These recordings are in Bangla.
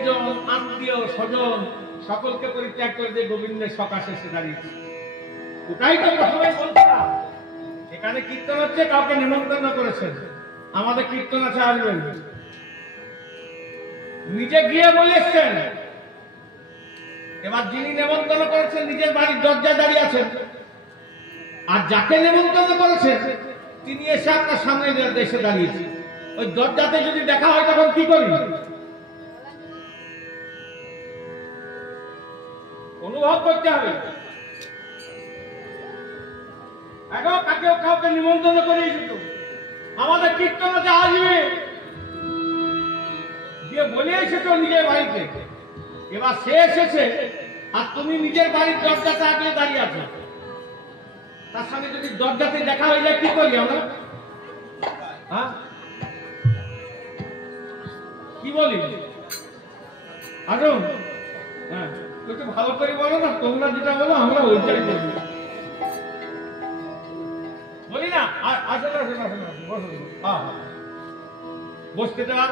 পরিজন আত্মীয় স্বজন সকলকে পরিত্যাগ করে দিয়ে গোবিন্দের সকাশে এসে দাঁড়িয়েছে। ওটাই তো প্রথমে বলছিলাম, এখানে কীর্তন হচ্ছে, কাউকে নিমন্ত্রণ করেছেন, আমাদের কীর্তন আছে আসবেন, নিজে গিয়ে বলেছেন। এবার যিনি নেমন্তন্ন করেছেন নিজের বাড়ির দরজায় দাঁড়িয়ে আছেন, আর যাকে নেমন্তন্ন করেছেন তিনি এসে আপনার সামনে এসে দাঁড়িয়েছে। ওই দরজাতে যদি দেখা হয় তখন কি করি? অনুভব করতে হবে। এখন কাউকে নিমন্ত্রণ করে এসেছো, আমাদের কীর্তনতে আসবে, দিয়ে বলে এসেছো নিজের বাড়িতে। এবার সে এসেছে আর তুমি নিজের বাড়ির দরজাতে আগলে দাঁড়িয়ে আছো, তার সঙ্গে যদি দরজাতে দেখা হয়ে যায় কি করি আমরা? হ্যাঁ, কি বলি? আসুন, হ্যাঁ, একটু ভালো করে বলো না, তোমরা যেটা বলো আমরা ওইটাই বলি, বলি না? আসলে বসতে দেওয়া,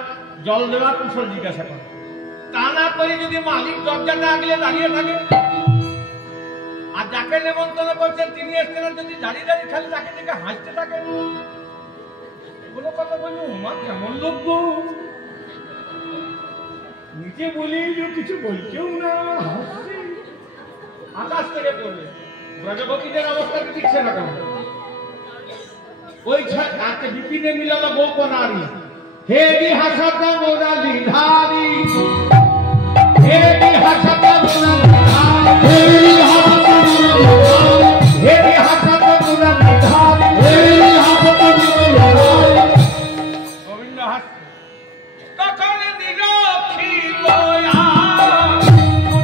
জল দেওয়া, কুশল জিজ্ঞাসা করা। তা না করে যদি মালিক দরজাটা আগলে দাঁড়িয়ে থাকে আর যাকে নেমন্তন্ন করছেন তিনি এসছেন, যদি দাঁড়িয়ে দাঁড়িয়ে খালি তাকে দেখে হাসতে থাকেন, কোনো কথা বলবো মা কেমন লোক গো, নিজে বলি কিছু বলছেও না, হাসছে, আকাশ থেকে পড়বে। ব্রজগোপীদের অবস্থা কি ঠিক সেরকম। ওই বিপিনে মিলল গোপ নারী, হে হাসত মোরালি ধারি, হে হাসত মোরালি ধারি, হে হাসত মোরালি ধারি, হে হাসত মোরালি ধারি। গোবিন্দ হাসছে, তখন নিরক্ষী দয়া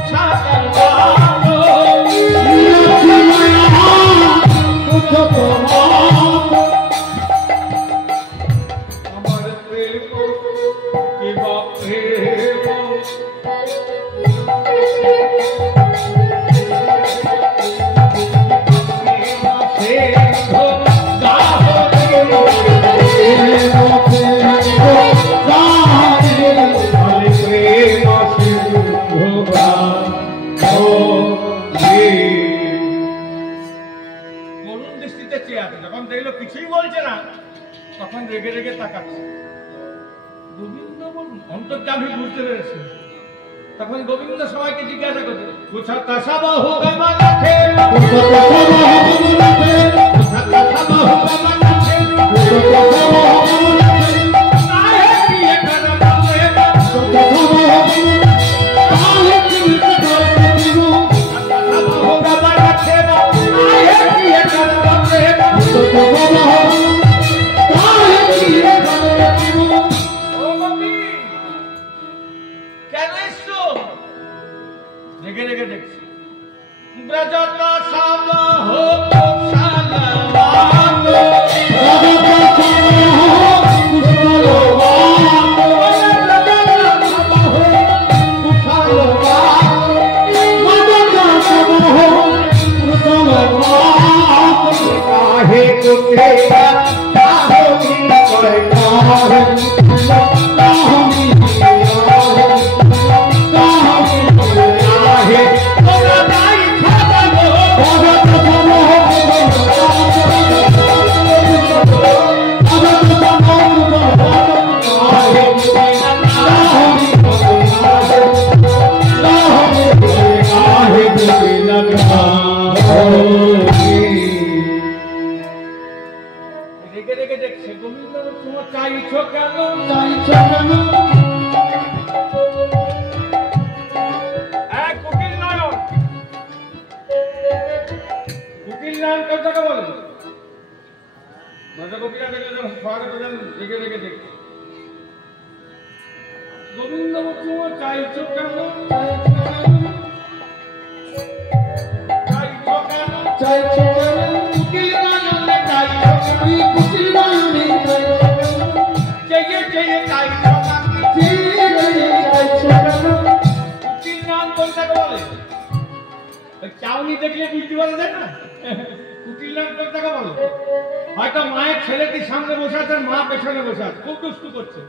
ছাড় বালো, নিরক্ষী দয়া কুছ কিছুই বলছে না, তখন রেগে রেগে তাকাচ্ছে। গোবিন্দ অন্তর্যামী বুঝতে পেরেছে। তখন গোবিন্দ সবাইকে জিজ্ঞাসা করছে, চাউনি দেখলে বুঝতে পারা যায় না, কুটির নাম করতে বলে। হয়তো মায়ের ছেলেটির সামনে বসে আছেন, মা পেছনে বসে আছে, খুব দুষ্টু করছে,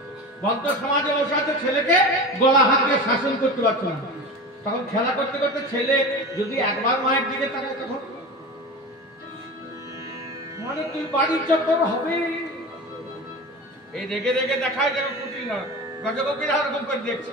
ভদ্র সমাজে বসে আছে, ছেলেকে গলা হাত দিয়ে শাসন করতে পারছো না। তখন খেলা করতে করতে ছেলে যদি একবার মায়ের দিকে তাকায় তখন মানে তুই বাড়ির চক্কর হবে। এই রেগে রেগে দেখায় যেন কুটিল না, গজগোপীরা ওরকম করে দেখছে।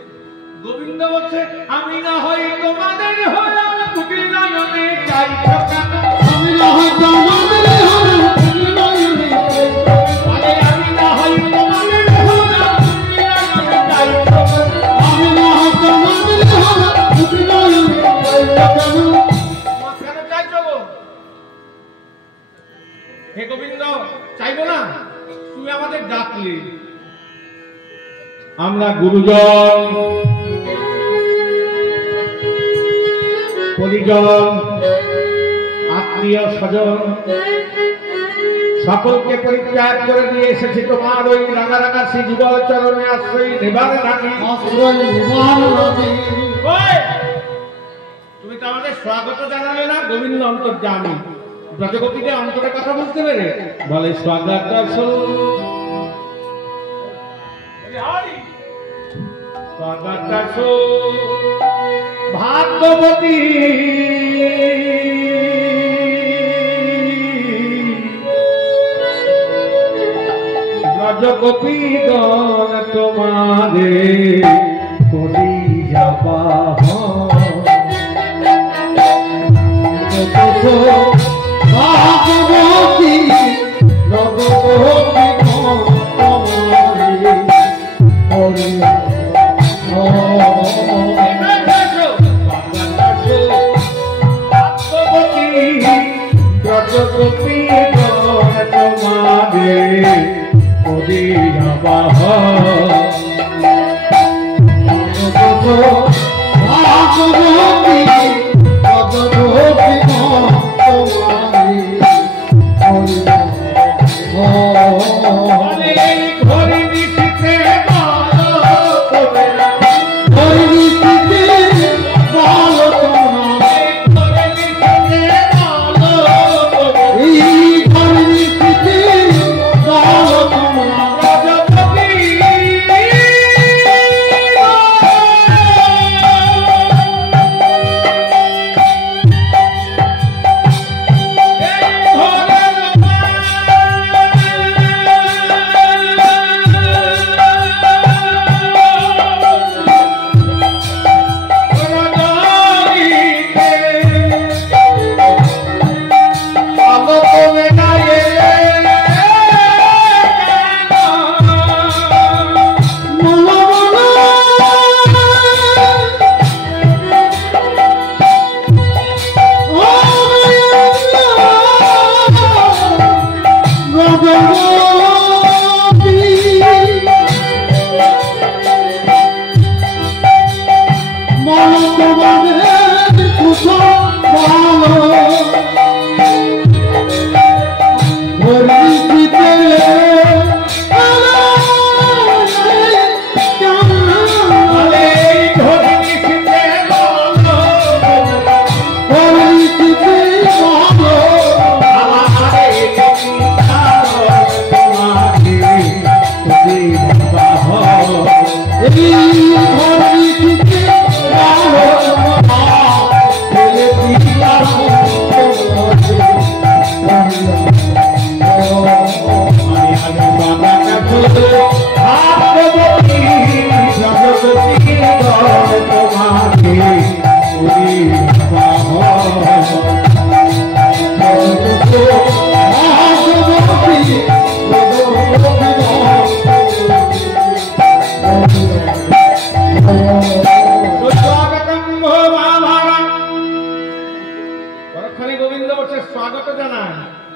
গোবিন্দ বলছে আমি না হয় তোমাদের হলাম কুটিল নয়নে চাইছো কেন, আমি না হয় তোমাদের হলাম কুটিল নয়নে চাইছো, আরে আমি না হয় তোমাদের হলাম কুটিল নয়নে চাইছো কেন, আমি না হয় তোমাদের হলাম কুটিল নয়নে চাইছো কেন চাইছো গো? হে গোবিন্দ চাইবো না, তুমি আমাদের ডাকলে। আমরা গুরুজন পরিজন আত্মীয় স্বজন সকলকে পরিত্যাগ করে দিয়ে এসেছি তোমার ওই রাঙা রাঙা সেই যুগল চরণে আশ্রয় নেবার নাকি। আশ্রয় নিবার নাকি। তুমি তো আমাদের স্বাগত জানালে না। গোবিন্দ অন্তর্যামী ব্রজগোপীকে অন্তরে কথা বলতে পেরে বলে স্বাগত স্বাগত ভাগ্যবতী ব্রজগোপীগণ তোমাদের করি যাবা ভাগবতী ভগবতী তোমারে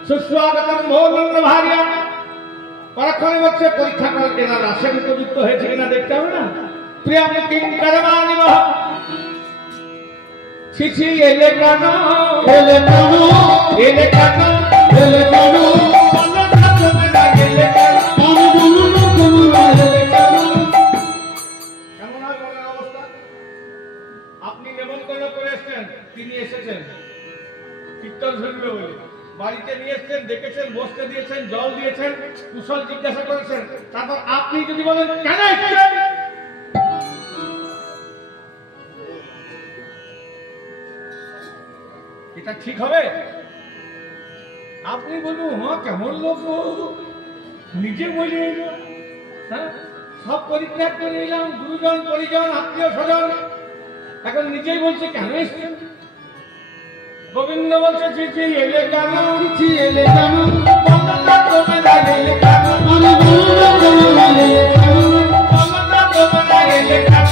সুস্বাগতম ভোগন্দ ভারিয়া পরক্ষণে হচ্ছে পরীক্ষা করে এরা রাশের উপযুক্ত হয়েছে কিনা দেখতে হবে না। প্রিয়াম কিঙ্করমানিব ছিছি এলে কেন এলে কেন এলে কেন এলে কেন বলো না তুমি না গেলে কেন আমি বলু না তুমি না এলে কেন। কেমন হয় মনের অবস্থা? আপনি নেমন্তন্ন করে এসেছেন, তিনি এসেছেন কীর্তন শুনবে বলে, বাড়িতে নিয়ে এসছেন, দেখেছেন, বসতে দিয়েছেন, জল দিয়েছেন, কুশল জিজ্ঞাসা করেছেন, তারপর আপনি যদি বলেন কেন এসছেন, এটা ঠিক হবে? আপনি বলুন হ্যাঁ কেমন লোক গো, নিজে বলে এলো, হ্যাঁ সব পরিত্যাগ করে এলাম, গুরুজন পরিজন আত্মীয় স্বজন, এখন নিজেই বলছে কেন এসছেন? গোবিন্দ বলছে চিঠি এলে কেন, চিঠি এলে কেন, বন্দনা তোমরা এলে কেন, বন্দনা তোমরা এলে কেন, বন্দনা তোমরা এলে কেন,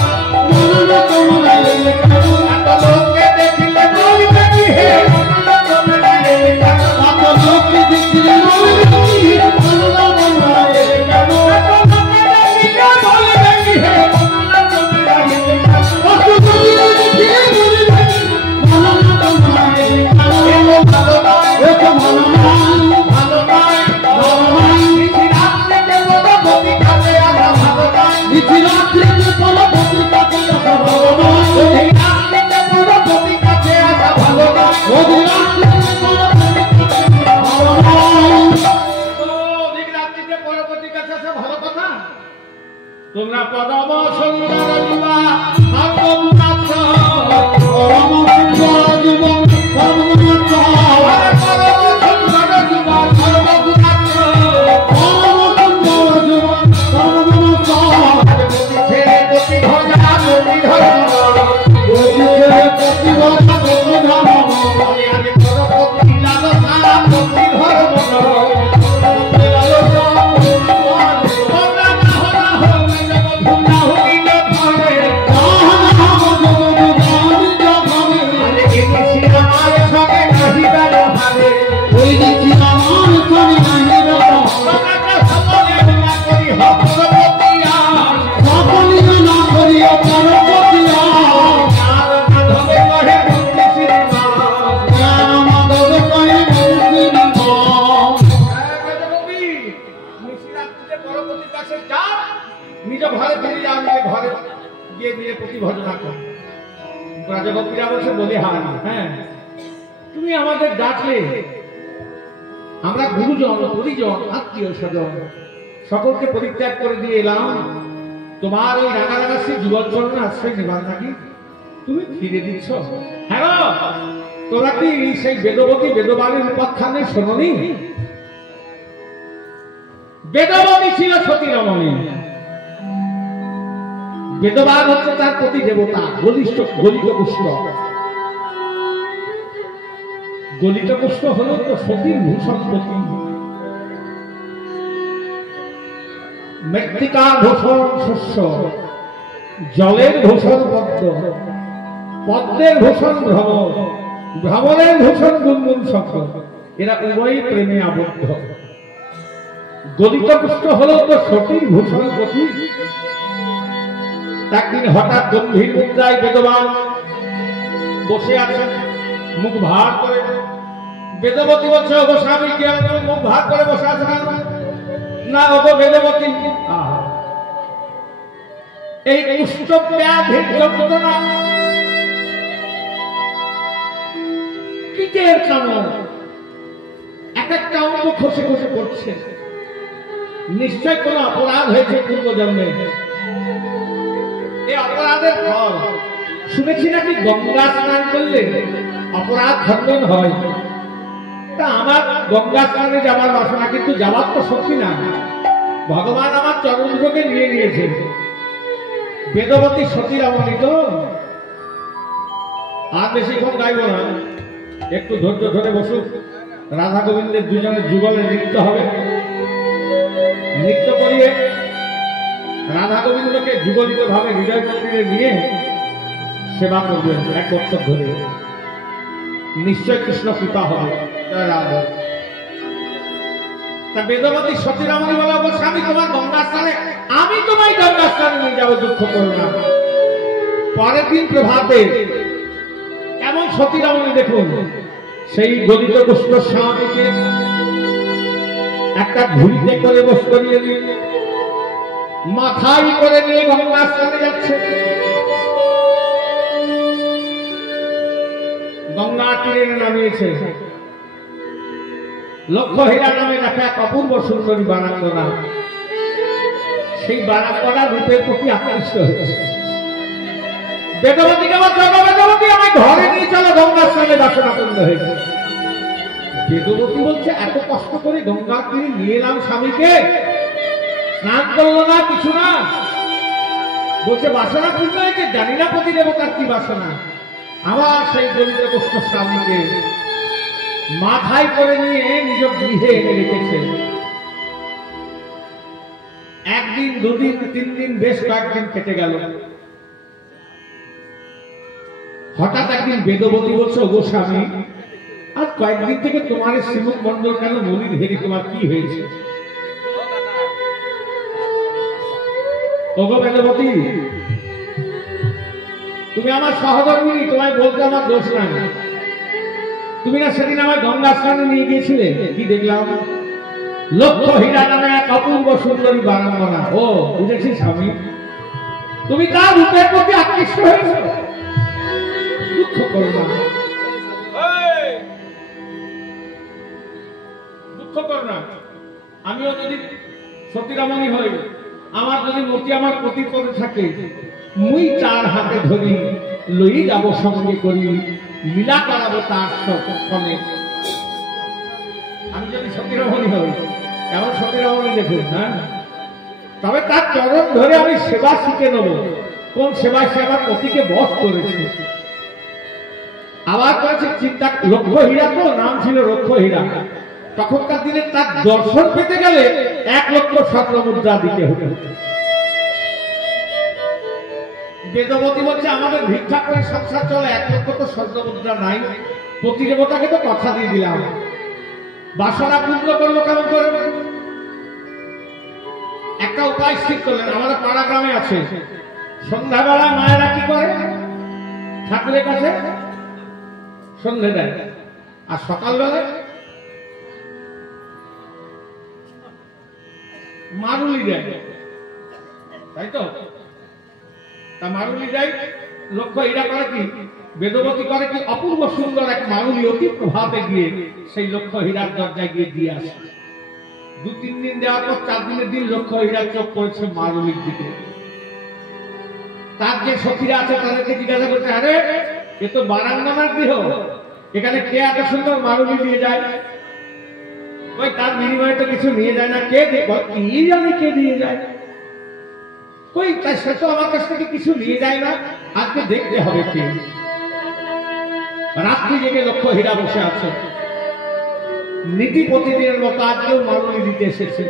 বন্দনা তোমরা এলে কেন, এত লোককে দেখিলে বলবে কি হে, বন্দনা তোমরা এলে কেন, এত লোককে দেখিলে বলবে কি হে, বন্দনা তোমরা এলে কেন, এত লোককে দেখিলে বলবে কি হে, বন্দনা তোমরা এলে কেন, কত লোককে দেখিলে বলবে কি হে, বন্দনা তোমরা এলে কেন, ভালো নয়, ওকে ভালো নয়, ভালো নয়, ভালো নয়, নিশি রাত্রিতে বড় গতি কাছে আসা ভালো নয়, নিশি রাত্রিতে বড় গতি কাছে আসা ভালো নয়, ওই রাত্রিতে বড় গতি কাছে আসা ভালো নয়, ওই রাত্রিতে বড় গতি কাছে আসা ভালো নয়। তো ওই রাত্রিতে বড় গতি কাছে আসা ভালো কথা? তোমরা পরম সুন্দর যুবা সর্বগুণাত্ম, পরম সুন্দর জীবন সর্বগুণাত্ম, পরম সুন্দর যুবা সর্বগুণাত্ম, পরম সুন্দর জীবন সর্বগুণাত্ম, গতি ছেড়ে গতি ভজা গতি ধর্ম, গতি ছেড়ে গতি ভজা গতি ধর্ম, আমি বড় গতি লালসা গতি ধর্ম নয়, তুমি আমাদের ডাকলে আমরা গুরুজন পরিজন আত্মীয় স্বজন সকলকে পরিত্যাগ করে দিয়ে এলাম, তোমার ওই রাগারাগাসী যুবক চরণে আশ্রয় নিবার নাকি তুমি ফিরে দিচ্ছ? হ্যাঁ, তোরা কি সেই বেদবতী বেদবানের উপাখ্যানে শোনি? বেদবতী ছিল সতী রমণী, বেদবান হচ্ছে তার প্রতি দেবতা গলিষ্ঠ গলিত পুষ্প। গলিত পুষ্প হল তো সতীর ভূষণপতি, মৃত্তিকার ভূষণ শস্য, জলের ভূষণ পদ্ম, পদ্মের ভূষণ ভ্রমর, ভ্রমরের ভূষণ গুনগুন শব্দ, এরা উভয়ই প্রেমে আবদ্ধ। গলিত পুষ্প হল তো সতীর ভূষণপতি। একদিন হঠাৎ গম্ভীর মুদ্রায় বেদবান বসে আছেন, মুখ ভার করে। বেদবতী বলছে ওগো স্বামী কি মুখ ভার করে বসে আছেন? না ওগো বেদবতী, এই কুষ্ঠ ব্যাধির যন্ত্রণা, কীটের কামড় এক একটা অঙ্গ খসে খসে পড়ছে, নিশ্চয় কোন অপরাধ হয়েছে পূর্বজন্মে। এই অপরাধের ফল শুনেছি নাকি গঙ্গা স্নান করলে অপরাধ খণ্ডন হয়। তা আমার গঙ্গা স্নানে যাবার বাসনা, কিন্তু যাবার তো শক্তি না। ভগবান আমার চরণযোগে নিয়ে নিয়েছে। বেদবতী সতী রমণী তো আর বেশিক্ষণ গাইব না, একটু ধৈর্য ধরে বসুক। রাধা গোবিন্দের দুজনের যুগলে নৃত্য হবে। নৃত্য করিয়ে রাধা গোবিন্দকে যুগলিত ভাবে হৃদয় মন্দিরে নিয়ে সেবা করবেন 1 বছর ধরে। নিশ্চয় কৃষ্ণ কৃপা হবে। তা বেদবতী সতী রমণী বলে অবশ্য আমি তোমার গঙ্গা স্নানে, আমি তোমায় গঙ্গা স্নানে নিয়ে যাবো, দুঃখ করো না। পরের দিন প্রভাতে এমন সতী রমণী দেখুন, সেই গলিত কুষ্ঠ স্বামীকে একটা ঝুড়িতে করে বস করিয়ে দিয়ে মাথায় করে নিয়ে গঙ্গা স্নানে যাচ্ছে। গঙ্গা তীরে নামিয়েছে। লক্ষ্য হীরা নামে দেখা এক অপূর্ব সুন্দরী বারাঙ্গনা, সেই বারাঙ্গনা রূপের প্রতি আকৃষ্ট হয়েছে। বেদবতীকে বলছে, বেদবতী আমায় ঘরে নিয়ে চলো, গঙ্গার স্নানে বাসনাপূর্ণ হয়েছে। বেদবতী বলছে, এত কষ্ট করে গঙ্গার তীরে নিয়ে এলাম স্বামীকে, স্নান করলো না, কিছু না। বলছে বাসনা পূর্ণ হয়েছে, জানি না পতি দেবতার কি বাসনা। আবার সেই গলিত কষ্ট স্বামীকে মাথায় করে নিয়ে নিজ গৃহে এনে রেখেছে। একদিন, দুদিন, 3 দিন, বেশ কয়েকদিন কেটে গেল। হঠাৎ একদিন বেদবতী বলছে, ওগো স্বামী, আজ কয়েকদিন থেকে তোমার শ্রীমুখ মন্ডল কেন নদীর ঘেরে, তোমার কি হয়েছে? ওগো বেদবতী, তুমি আমার সহধর্মিনী, তোমায় বলতে আমার দোষ নাই। তুমি না সেদিন আমার গঙ্গা স্নানে নিয়ে গিয়েছিলে, কি দেখলাম? লক্ষ্য হীরা নামে এক অপূর্ব সুন্দরী বারাঙ্গনা। ও বুঝেছি স্বামী, তুমি তার রূপের প্রতি আকৃষ্ট হয়েছো। দুঃখ করো না, দুঃখ করো না। আমিও যদি সতীরামণি হই, আমার যদি মতি আমার প্রতি করে থাকে, মুই তার হাতে ধরি, লই যাব সঙ্গে করি, লীলা করাবো তার সঙ্গে। আমি যদি সতীরামণি হই, কেমন সতীরামণি দেখুন, হ্যাঁ? তবে তার চরণ ধরে আমি সেবা শিখে নেব, কোন সেবায় সে আমার পতিকে বশ করেছে। আবার করেছে চিন্তা, লক্ষ্য হীরা তো নাম ছিল লক্ষ্য হীরা। তখনকার দিনে তার দর্শন পেতে গেলে 1 লক্ষ স্বর্ণ মুদ্রা দিতে হতো। বেদবতী বলছে, আমাদের ভিক্ষা করে সংসার চলে, 1 লক্ষ তো স্বর্ণ মুদ্রা নাই। পতি দেবতাকে তো কথা দিয়ে দিলাম, বাসনা পূর্ণ করলো কেমন করে? একটা উপায় ঠিক করলেন। আমাদের পাড়া গ্রামে আছে, সন্ধ্যাবেলা মায়েরা কি করে? ঠাকুরের কাছে সন্ধে দেয়, আর সকালবেলায় মারুলি দেয়, তাই তো? তা মারুলি দেয়। লক্ষ্য হীরা করে কি? বেদবতী করে কি? অপূর্ব সুন্দর এক মারুলি অতি প্রভাবে গিয়ে সেই লক্ষ্য হীরার দরজায় গিয়ে দিয়ে আসে। 2-3 দিন দেওয়ার পর 4 দিনের দিন লক্ষ্য হীরার চোখ পড়েছে মারুলির দিকে। তার যে সখীরা আছে তাদেরকে জিজ্ঞাসা করছে, আরে এ তো বারাঙ্গনার গৃহ, এখানে কে এত সুন্দর মারুলি দিয়ে যায়? ওই তার বিনিময়ে তো কিছু নিয়ে যায় না। কে কি জানি কে দিয়ে যায়? ওই সে তো আমার কাছ থেকে কিছু নিয়ে যায় না, আজকে দেখতে হবে কে। রাত্রি জেগে লক্ষ্য হীরা বসে আছে, নীতি প্রতিদিনের মতো আজকেও মারুলি দিতে এসেছে।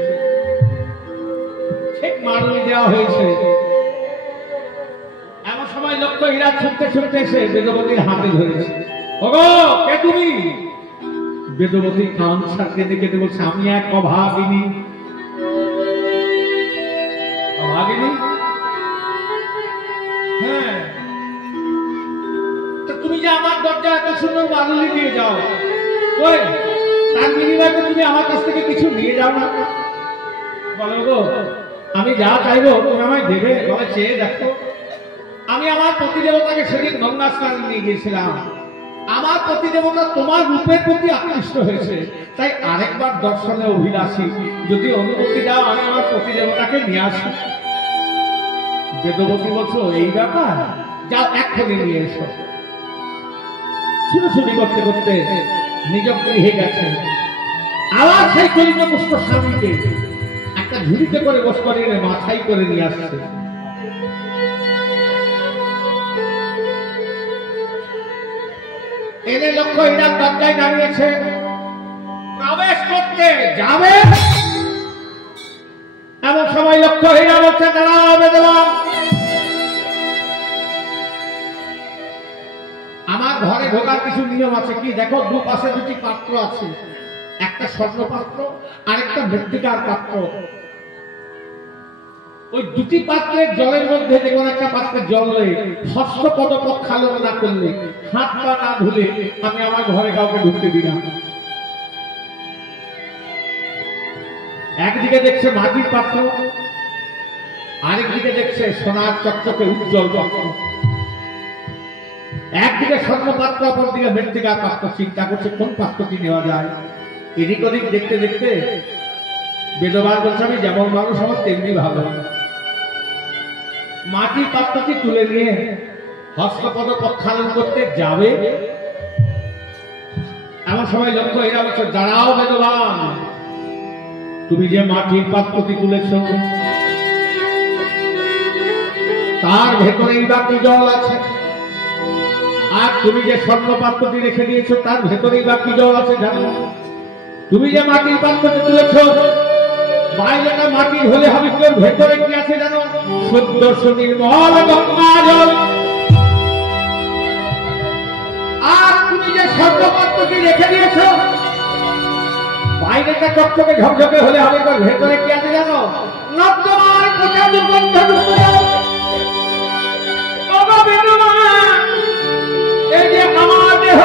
ঠিক মারুলি দেওয়া হয়েছে। এমন সময় লক্ষ্য হীরা ছুটতে ছুটতে এসে বেদবতীর হাতে ধরেছে। ওগো কে তুমি? বেদবতী কান ছাড়তে কেঁদে বলছে, আমি এক অভাগিনী। অভাগিনী? হ্যাঁ। তুমি যে আমার দরজা এত সুন্দর মারুলি দিয়ে যাও, ওই তার বিনিময়ে তুমি আমার কাছ থেকে কিছু নিয়ে যাও না? বলো গো, আমি যা চাইবো তুমি আমায় দেবে? বলে, চেয়ে দেখো। আমি আমার পতি দেবতাকে সেদিন গঙ্গা স্নানে নিয়ে গিয়েছিলাম, আমার পতি দেবতা তোমার রূপের প্রতি আকৃষ্ট হয়েছে, তাই আরেকবার দর্শনে অভিলাষী, যদি অনুমতি দাও আমি আমার পতি দেবতাকে নিয়ে আসি। বেদবতী বলছো, এই ব্যাপার, যাও এক্ষুনি নিয়ে এসো। ছুটোছুটি করতে করতে নিজ গৃহে গেছেন। আবার সেই কলিত পুষ্ট স্বামীকে একটা ঝুড়িতে করে বস করে এনে মাথায় করে নিয়ে আসছে। এনে লক্ষ্য হীরার দরজায় দাঁড়িয়েছে, প্রবেশ করতে যাবে এমন সময় লক্ষ্য হীরা বলছে, দাঁড়াও বেদবা, আমার ঘরে ঢোকার কিছু নিয়ম আছে। কি দেখো, দুপাশে 2টি পাত্র আছে, একটা স্বর্ণ পাত্র আর একটা মৃত্তিকার পাত্র। ওই 2টি পাত্রের জলের মধ্যে যে কোনো একটা পাত্রে জল নেই, হস্ত পদ প্রক্ষালন না করলে, হাত পা না ধুলে আমি আমার ঘরে কাউকে ঢুকতে দিই না। একদিকে দেখছে মাটির পাত্র, আরেকদিকে দেখছে সোনার চকচকে উজ্জ্বল পাত্র। একদিকে স্বর্ণ পাত্র, অপরদিকে মৃত্তিকার পাত্র। চিন্তা করছে কোন পাত্রটি নেওয়া যায়। এদিক ওদিক দেখতে দেখতে বেদবান বলছে আমি যেমন মানুষ আমার তেমনি ভালো। মাটির পাত্রটি তুলে নিয়ে হস্তপদ প্রক্ষালন করতে যাবে, এমন সময় লক্ষ্য এরা বলছে দাঁড়াও বেদবান, তুমি যে মাটির পাত্রটি তুলেছ তার ভেতরেই বা কি জল আছে, আর তুমি যে স্বর্ণ পাত্রটি রেখে দিয়েছো তার ভেতরেই বা কি জল আছে জানো? তুমি যে মাটির পাত্রটি তুলেছ বাইরেটা মাটির হলে হবে, তোর ভেতরে কি আছে জানো? শুদ্ধ সুনির্মল গঙ্গা জল। আর তুমি যে স্বর্ণ পাত্রটি রেখে দিয়েছ বাইরেটা চকচকে ঝকঝকে হলে হবে, তোর ভেতরে কি আছে জানো? নর্দমার কোটা দুর্গন্ধ এই যে আমার দেহ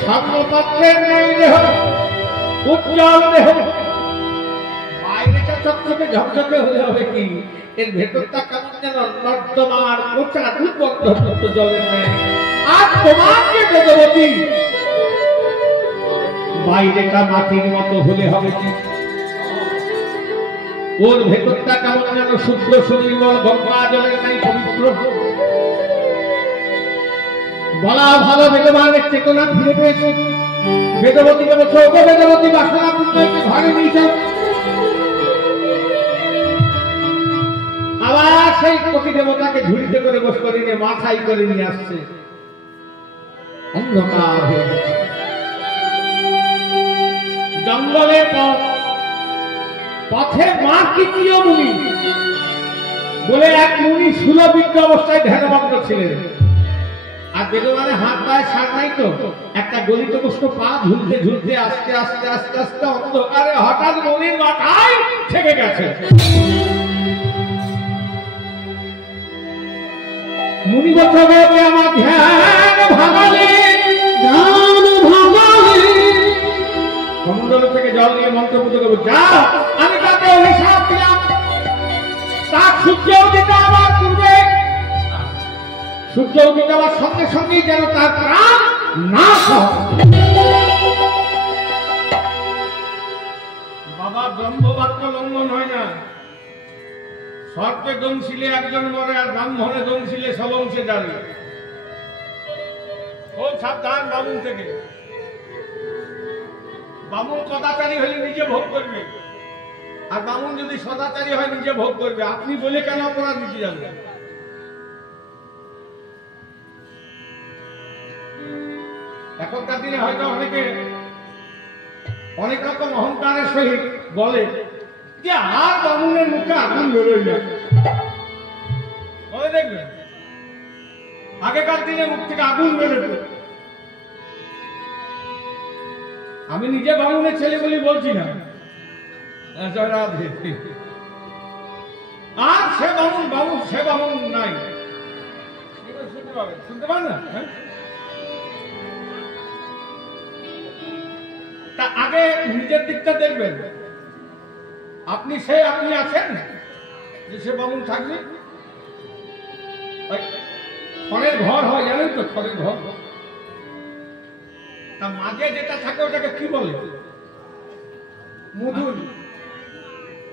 স্বর্ণপাত্রের নেই দেহ, উজ্জ্বল দেহ, বাইরেটা চকচকে ঝকঝকে হলে হবে কি, এর ভেতরটা কেমন যেন নর্দমার কোটা দুর্গন্ধযুক্ত জলের নেই। আর তোমার যে বেদবতী বাইরেটা মাটির মতো হলে হবে কি, ওর ভেতরটা কেমন যেন শুদ্ধ সুনির্মল গঙ্গা জলের নেই, পবিত্র। বলা ভালো বেদবানের চেতনা ফিরে পেয়েছে। বেদবতীকে বলছো ও বেদবতী বাসনা পুণ্যকে ঘরে নিয়েছে। আবার সেই কোটি দেবতাকে ঝুড়িতে করে বস করে নিয়ে মাথায় করে নিয়ে আসছে। অন্ধকার হয়ে গেছে, জঙ্গলে পথে মা তৃতীয় মুনি বলে এক মুনি সুলভিজ্ঞ অবস্থায় ধ্যানমগ্ন ছিলেন। আর বেদবানে হাত পায়ে সার নাই তো, একটা গলিত পুষ্প পা ঝুলতে ঝুলতে আস্তে আস্তে আস্তে আস্তে অন্ধকারে হঠাৎ মুনির মাথায় থেকে গেছে। মুনি বলছে আমার ধ্যান ভাঙালে, ধ্যান ভাঙালে। সমুদ্র থেকে জল নিয়ে মন্ত্রপুত করবো, যাও আমি তাকে অভিশাপ দিলাম, তার সূর্য উদিত আমার পূর্বে, সূর্য উদিত আমার সঙ্গে সঙ্গেই যেন তার প্রাণ নাশ হয়। বাবা ব্রহ্মবাক্য লঙ্ঘন হয় না। সর্পে দংশিলে একজন মরে, আর ব্রাহ্মণে দংশিলে সব অংশে যাবে। খুব সাবধান বামুন থেকে। বামুন সদাচারী হলে নিজে ভোগ করবে, আর বামুন যদি সদাচারী হয় নিজে ভোগ করবে। আপনি বলে কেন অপরাধ দিতে যাবেন? এখনকার দিনে হয়তো অনেকে অনেক রকম অহংকারের সহিত বলে যে আর বামুনের মুখে আগুন বেরোয় না। বলে দেখবেন আগেকার দিনে মুখ থেকে আগুন বেরোত। আমি নিজে বামুনের ছেলে বলি বলছি না, আর সে বামুন বামুন সে বামুন নাই, শুনতে পান না? তা আগে নিজের দিকটা দেখবেন। আপনি আছেন যে সে বামুন থাকবে? খড়ের ঘর হয় জানেন তো, খড়ের ঘর। তা মাঝে যেটা থাকে ওটাকে কি বলে? মুদুন।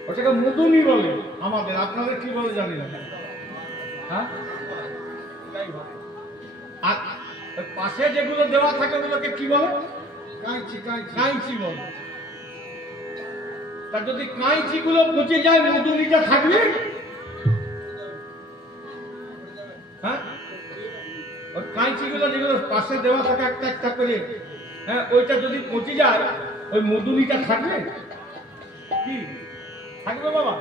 ওটাকে মুদুনি বলে আমাদের, আপনাদের কি বলে জানি না। হ্যাঁ, আর পাশে যেগুলো দেওয়া থাকে ওগুলোকে কি বলে? কাঁচি। কাঁচি বলে। তা যদি কাঁচি গুলো পচে যায় মুদুনিটা থাকবে? হ্যাঁ, ওই কাঁচি গুলো যেগুলো পাশে দেওয়া থাকে একটা একটা করে, হ্যাঁ, ওইটা যদি পচে যায় ওই মুদুনিটা থাকবে কি? থাকবে বাবা,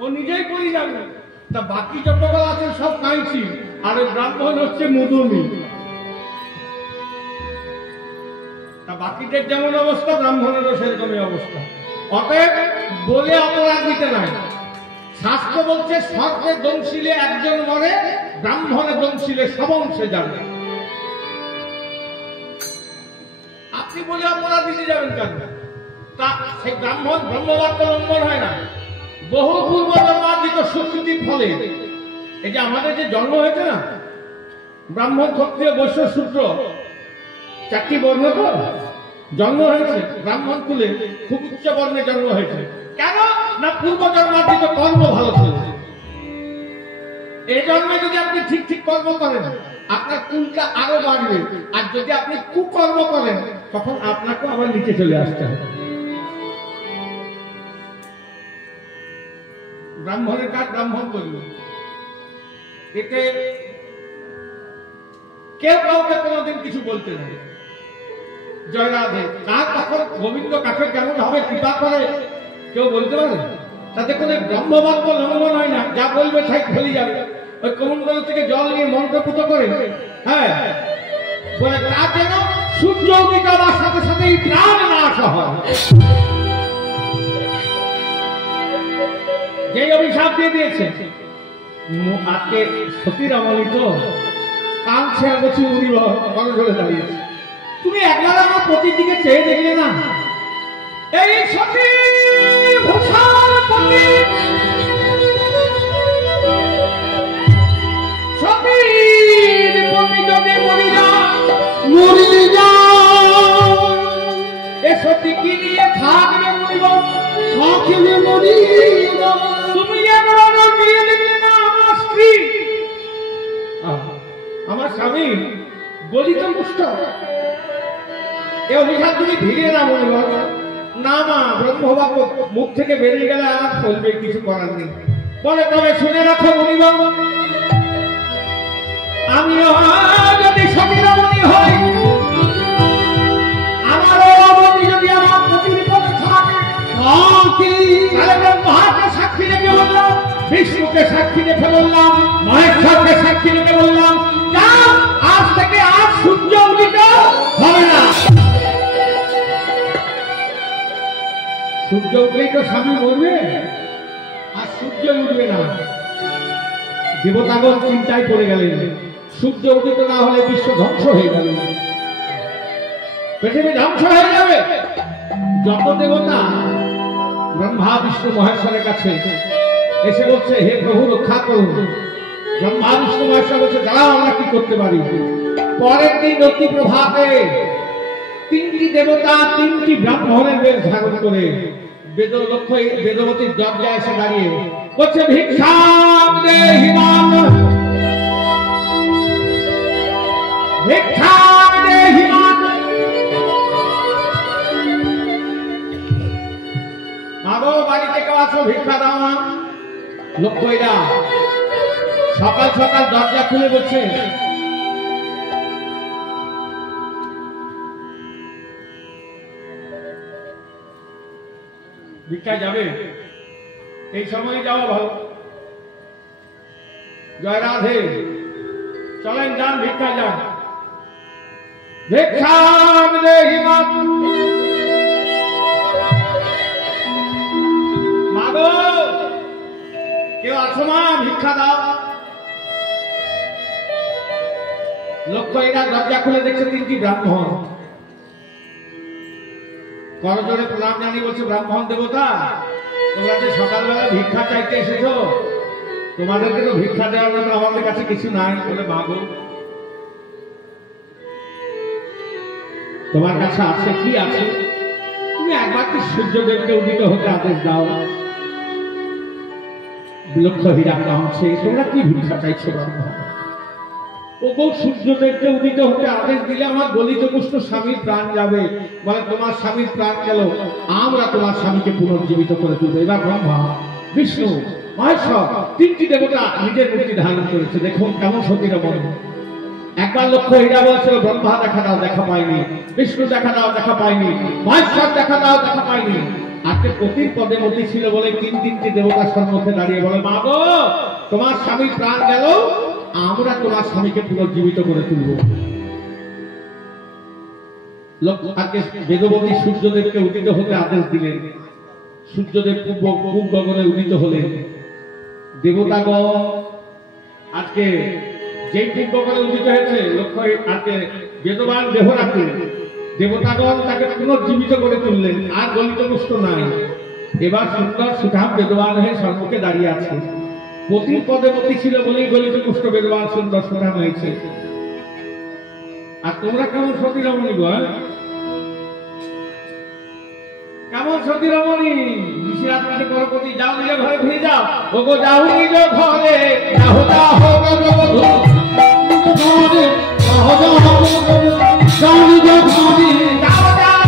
ও নিজেই পড়ে যাবে। তা বাকি যতগুলো আছে সব কাঁচি, আর ওই ব্রাহ্মণ হচ্ছে মুদুনি। তা বাকিদের যেমন অবস্থা ব্রাহ্মণেরও সেরকমই অবস্থা। অতএব বলে অপরাধ দিতে নাই। শাস্ত্র বলছে সর্পে দংশিলে একজন মরে, ব্রাহ্মণে দংশিলে সব অংশে যাবে। আপনি বলে অপরাধ দিতে যাবেন কেন? তা সেই ব্রাহ্মণ ব্রহ্মবাক্য লঙ্ঘন হয় না। বহু পূর্ব জন্মার্জিত সুকৃতির ফলে এই যে আমাদের যে জন্ম হয়েছে না, ব্রাহ্মণ ক্ষত্রিয় বৈশ্য শূদ্র চারটি বর্ণ তো, জন্ম হয়েছে ব্রাহ্মণ কুলে, খুব উচ্চ বর্ণে জন্ম হয়েছে। কেন না পূর্ব জন্মার্জিত কর্ম ভালো ছিল। এই জন্মে যদি আপনি ঠিক ঠিক কর্ম করেন আপনার কুলটা আরো বাড়বে, আর যদি আপনি কুকর্ম করেন তখন আপনাকে আবার নিচে চলে আসতে হবে। ব্রাহ্মণের কাজ ব্রাহ্মণ করবে, এতে কেউ কাউকে কোনোদিন কিছু বলতে নেই। জয় রাধে। কার কখন গোবিন্দ কাকে কেমন হবে কৃপা করে কেউ বলতে পারে? তাতে কোনো ব্রহ্মবাক্য লঙ্ঘন হয় না, যা বলবে তাই ফেলে যাবে। ওই কমণ্ডল থেকে জল নিয়ে মন্ত্রপুত করে, হ্যাঁ, বলে তা যেন সূর্য উদিত হওয়ার সাথে সাথে প্রাণ নাশ হয়। যে অভিশাপ দিয়ে দিয়েছে আজকে সতী রমণী তো কাঁদছে, বলছি উনি বড় ধরে দাঁড়িয়েছে। তুমি একবার আমার প্রতির দিকে চেয়ে দেখলে না? এই সতী ভূষণ পতি, সতীর পতি যদি মরি যায়, এ সতী কি নিয়ে থাকবে মরিব, থাকিবে মরিব। তুমি একবার চেয়ে দেখলে না আমার স্ত্রী, আমার স্বামী গলিত মুষ্ট, এ অভিশাপ তুমি ভিড়ে না মনে বল না। মা ব্রহ্মবাক্য মুখ থেকে বেরিয়ে গেলে আর চলবে, কিছু করার নেই। বলে তবে শুনে রাখো মনিব, আমিও যদি সতীরমণি হই, আমারও রমণী যদি আমার প্রতির পথে থাকে, তাহলে ব্রহ্মাকে সাক্ষী রেখে বললাম, বিষ্ণুকে সাক্ষী রেখে বললাম, মহেশ্বরকে সাক্ষী রেখে বললাম, আজ থেকে আজ সূর্য উদিত হবে না। সূর্য উঠলেই তো স্বামী মরবে, আর সূর্য উঠবে না। দেবতাগণ চিন্তায় পড়ে গেলেন, সূর্য উদিত না হলে বিশ্ব ধ্বংস হয়ে গেল, পৃথিবী ধ্বংস হয়ে যাবে। যত দেবতা ব্রহ্মা বিষ্ণু মহেশ্বরের কাছে এসে বলছে, হে প্রভু রক্ষা করুন। ব্রহ্মা বিষ্ণু মহেশ্বর বলছে, দাঁড়াও, আমরা কি করতে পারি। পরের দিন অতি প্রভাতে তিনটি দেবতা তিনটি ব্রাহ্মণের বেশ ধারণ করে বেদবতীর দরজায় এসে দাঁড়িয়ে বলছে, ভিক্ষাং দেহি মাম, ভিক্ষাং দেহি মাম। মাগো বাড়িতে কেউ আছো, ভিক্ষা দাও না। লক্ষ্য এরা সকাল সকাল দরজা খুলে বলছে, ভিক্ষা যাবে? এই সময় যাওয়া ভালো। জয় রাধে, চলেন যান, ভিক্ষা যান। ভিক্ষা মাগো কেউ আছো মা, ভিক্ষা দাও। লক্ষ্য এরা দরজা খুলে দেখছে তিনটি ব্রাহ্মণ। করজোড়ে প্রণাম জানিয়ে বলছে, ব্রাহ্মণ দেবতা, তোমরা যে সকালবেলা ভিক্ষা চাইতে এসেছো, তোমাদেরকে তো ভিক্ষা দেওয়ার জন্য আমাদের কাছে কিছু নাই। বলে, মাগো তোমার কাছে আছে, কি আছে? তুমি একবার কি সূর্যদেবকে উদিত হতে আদেশ দাও। লক্ষ্য হীরা কাঁদছে, তোমরা কি ভিক্ষা চাইছো ব্রাহ্মণ? ও গো, সূর্যদেবকে উদিত হতে আদেশ দিলে আমার গলিত পুষ্ট স্বামীর প্রাণ যাবে। বলে, তোমার স্বামীর প্রাণ গেল, আমরা তোমার স্বামীকে পুনর্জীবিত করে তুলবো। এবার ব্রহ্মা বিষ্ণু মহেশ্বর তিনটি দেবতা নিজের মূর্তি ধারণ করেছে। দেখুন কেমন সতীর মন। একবার লক্ষ্য হীরা বলছিল, ব্রহ্মা দেখা দাও, দেখা পাইনি। বিষ্ণু দেখা দাও, দেখা পাইনি। মহেশ্বর দেখা দাও, দেখা পাইনি। আজকে প্রতির পদে মতি ছিল বলে তিনটি দেবতার সম্মুখে দাঁড়িয়ে বলে, মা গো, তোমার স্বামীর প্রাণ গেল, আমরা তোমার স্বামীকে পুনর্জীবিত করে তুলব। বেদবতী সূর্যদেবকে উদিত হতে আদেশ দিলেন। সূর্যদেব পূব গগনে উদিত হলেন। দেবতাগণ আজকে যে পূব গগনে উদিত হয়েছে, লক্ষ্য আজকে বেদবান দেহ রাখলেন। দেবতাগণ তাকে পুনর্জীবিত করে তুললেন, আর গলিত পুষ্ট নাই। এবার সুন্দর সুঠাম বেদবান হয়ে সম্মুখে দাঁড়িয়ে আছে। পতির পদে মতি ছিল বলেই গলিত পুষ্ট বেদবান সুন্দর সুঠাম হয়েছে। আর তোমরা কেমন সতী রমণী গো? কেমন সতী রমণী নিশিরাত্রিতে পরপতি যাও নিলে ঘরে ফিরে যাও ওগো যাও নিজ ঘরে যাও যাও বধূ ঘরে যাও যাও যাও নিজ ঘরে যাও যাও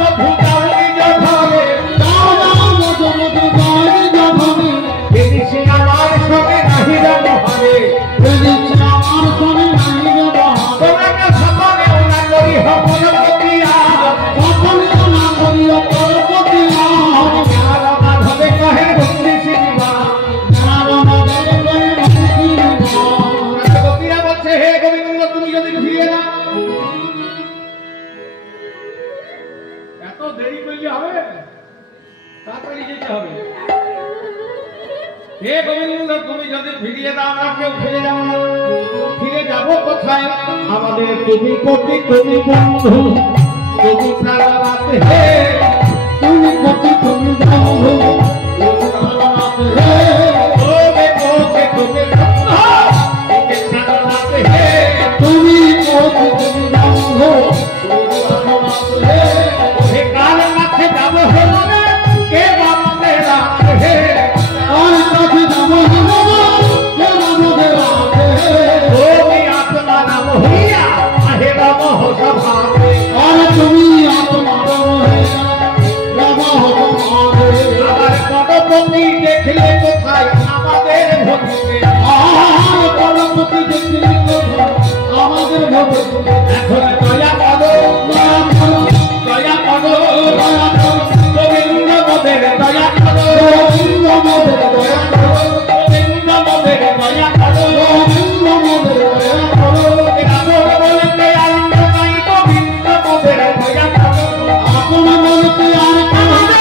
বধূ যাও নিজ ঘরে যাও যাও যাও নিজ ঘরে বেদিছি আমার সঙ্গে নাহি যাব হরে বেদিছি আমার সঙ্গে নাহি যাব তোমাকে সকলে ওনা করি হপরপতি সকলে না করিও পরপতি মাধবে কহে ভক্তি শিবা গোপীরা বলছে হে গোবিন্দ তুমি যদি ফিরিয়ে দাও এত দেরি করলে হবে তাড়াতাড়ি যেতে হবে হে গোবিন্দ তুমি যদি ফিরিয়ে দাও আমরা কেউ ফিরে যাবো না ফিরে যাবো কোথায় আমাদের তুমি কপি তুমি বন্ধু তুমি প্রাণনাথ হে তুমি কতি তুমি বন্ধু তুমি প্রাণনাথ হে ওবে কোকে তুমি বন্ধু তুমি প্রাণনাথ হে তুমি কতি তুমি বন্ধু তুমি প্রাণনাথ হে হে কার কাছে যাবো হে মনে কে বামনে রাত হে আর কাছে যাব হে বাবা হে আমাদের রাধে ওমি আত্মা নাম হইয়া আহে রাম সভাবে আর তুমি আত্মা রাম হে রাম হরে আমার পদপতি দেখলে কোথায় আমাদের ভক্তিতে আর পরপতি দেখলি কোথায় আমাদের ভক্তি এখন দয়া পদ দয়া পদ গোবিন্দ মদের দয়া পদ গোবিন্দ মদের দয়া পদ রাম বলতে আনন্দ নাই গোবিন্দ মদের দয়া পদ বলতে আনন্দ নাই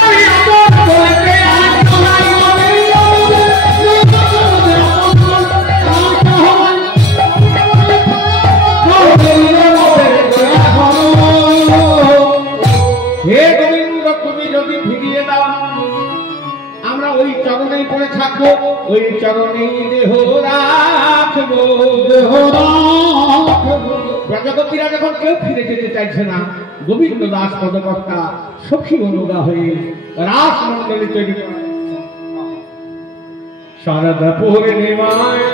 হে গোবিন্দ তুমি যদি ফিরিয়ে দাও আমরা ওই চরণেই পড়ে থাকবো ওই চরণেই দেহ রাখবো প্রজাপতিরা যখন কেউ ফিরে যেতে চাইছে না গোবিন্দ দাস পদকর্তা সখী অনুগা হয়ে রাস মন্ডলী তৈরি করে শারদা পূর্ণিমায়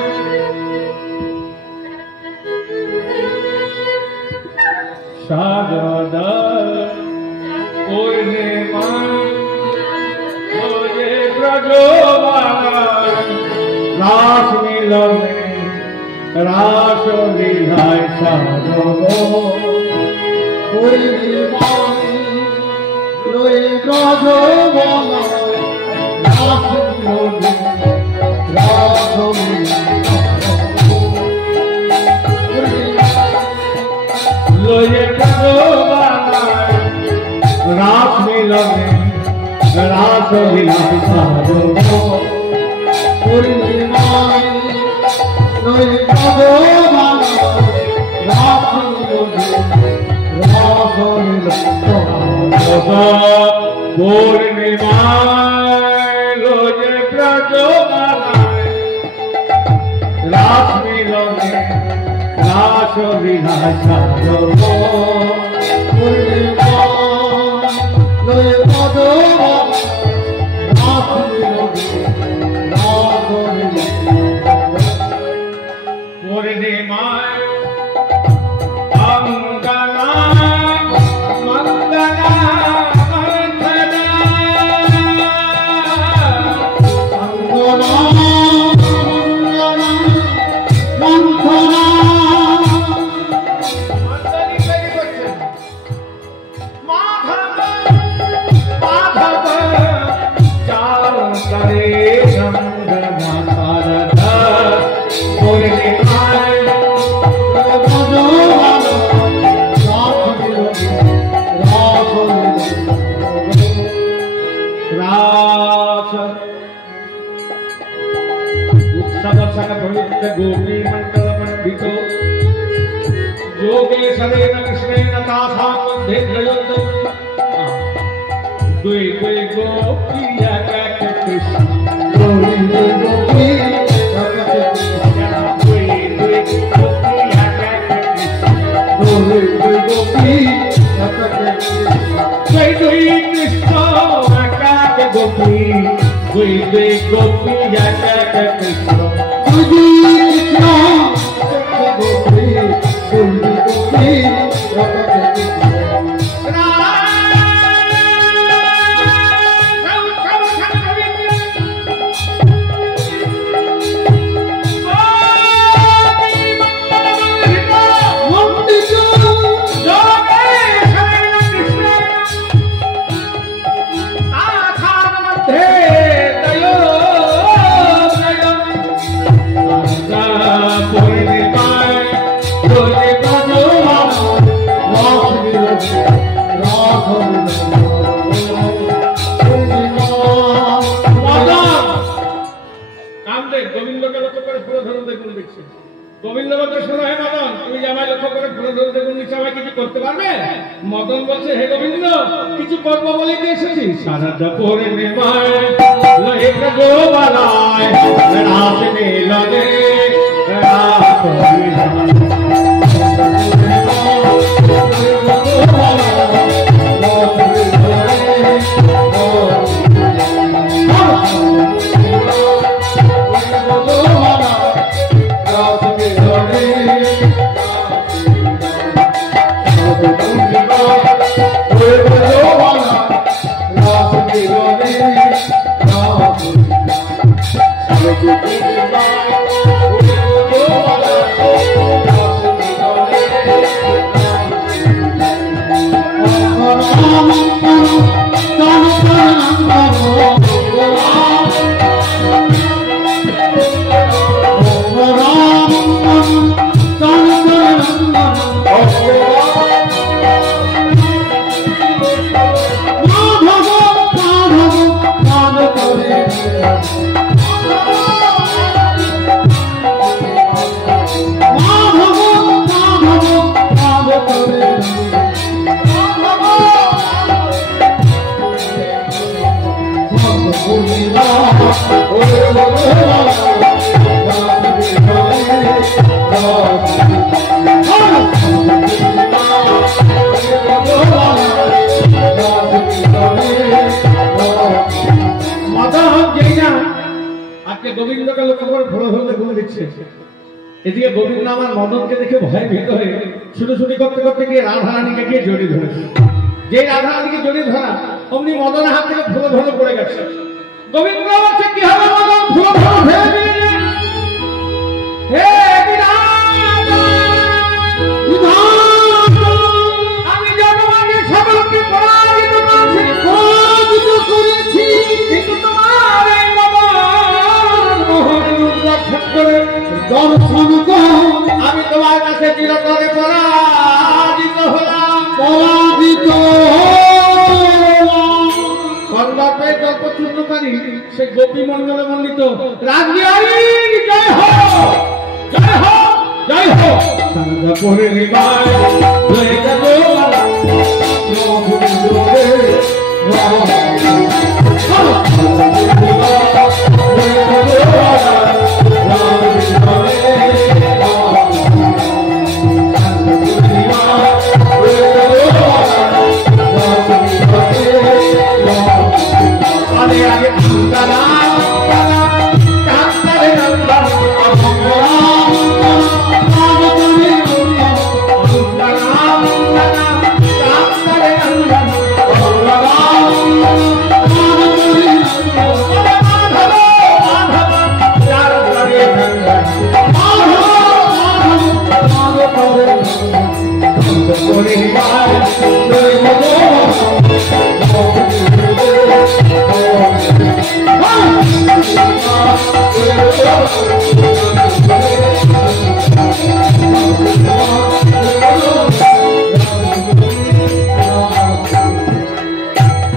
শারদা পূর্ণিমায় ওরে ব্রজবান রাস মিলনে রাস লীলায় সাধব লয়ে ব্রজবান রাস মিলনে রাস লীলায় সাধব পূর্ণিমায় লোজে ব্রজবানায় রাস মিলনে রাস লীলায় সাধব পূর্ণিমায় অঙ্গনা মঙ্গলা মন্থনা মন্থনী তৈরি করছেন মাধব মাধব চাল করে গঙ্গনা শারদা পূর্ণিমায় रास उत्सव पवित्र गोपी मंडल मंडितो योगेश्वरेण कृष्णेन तासां मध्ये त्रयोदश द्वै द्वै गोपी एक कृष्ण द्वै द्वै गोपी जय जय कृष्ण করিবে গোপী এক এক কৃষ্ণ গোপী গোপী গোবিন্দকে শোনো হে মদন, তুমি যে আমায় লক্ষ্য করে ফোন ধরতে নিশ্চয় আমায় কিছু করতে পারবে? মদন বলছে হে গোবিন্দ, কিছু করবো বলে কি এসেছি? সারাটা পরে নেমায় লয়ে প্রভু বালায় রাত মিলনে রাত গোবিন্দকে লক্ষ্য করে ফোন ধরতে ঘুরে দিচ্ছে। এদিকে গোবিন্দ আমার মদনকে দেখে ভয় ভীত হয়ে ছুটোছুটি করতে করতে গিয়ে রাধারানীকে গিয়ে জড়িয়ে ধরেছে। যে রাধারানীকে জড়িয়ে ধরা অমনি মদনের হাত থেকে ফুলো ধরে পড়ে গেছে। গোবিন্দ বলছে কি হবে মদন, ফুলো ধরে ফেলে দিলে হে আমি জগমাকে সকলকে পরাজিত করেছি, কিন্তু তোমার এই দর্শন আমি তোমার কাছে চিরতরে পরাজিত হলাম। কন্দর্পে জল্পচূর্ণকারী সে গোপী মন্ডলে মন্ডিত রাজবিহারী জয় হো, জয় হো, জয় হো। সারা পরে নিবায় হয়ে যাব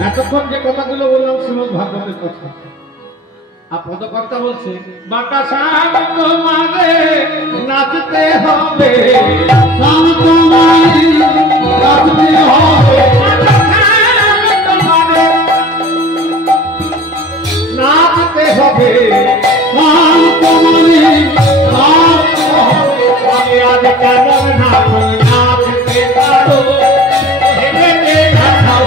এতক্ষণ যে কথাগুলো বললাম শ্রীমদ ভাগবতের কথা। আর পদকর্তা বলছে বাঁকা শাম তোমারে নাচতে হবে, শাম তোমারে নাচতে হবে, নাচতে হবে, শাম তোমারে নাচতে হবে। আমি আজ কেমন নাচতে পারো হেঁটে ঘাটাও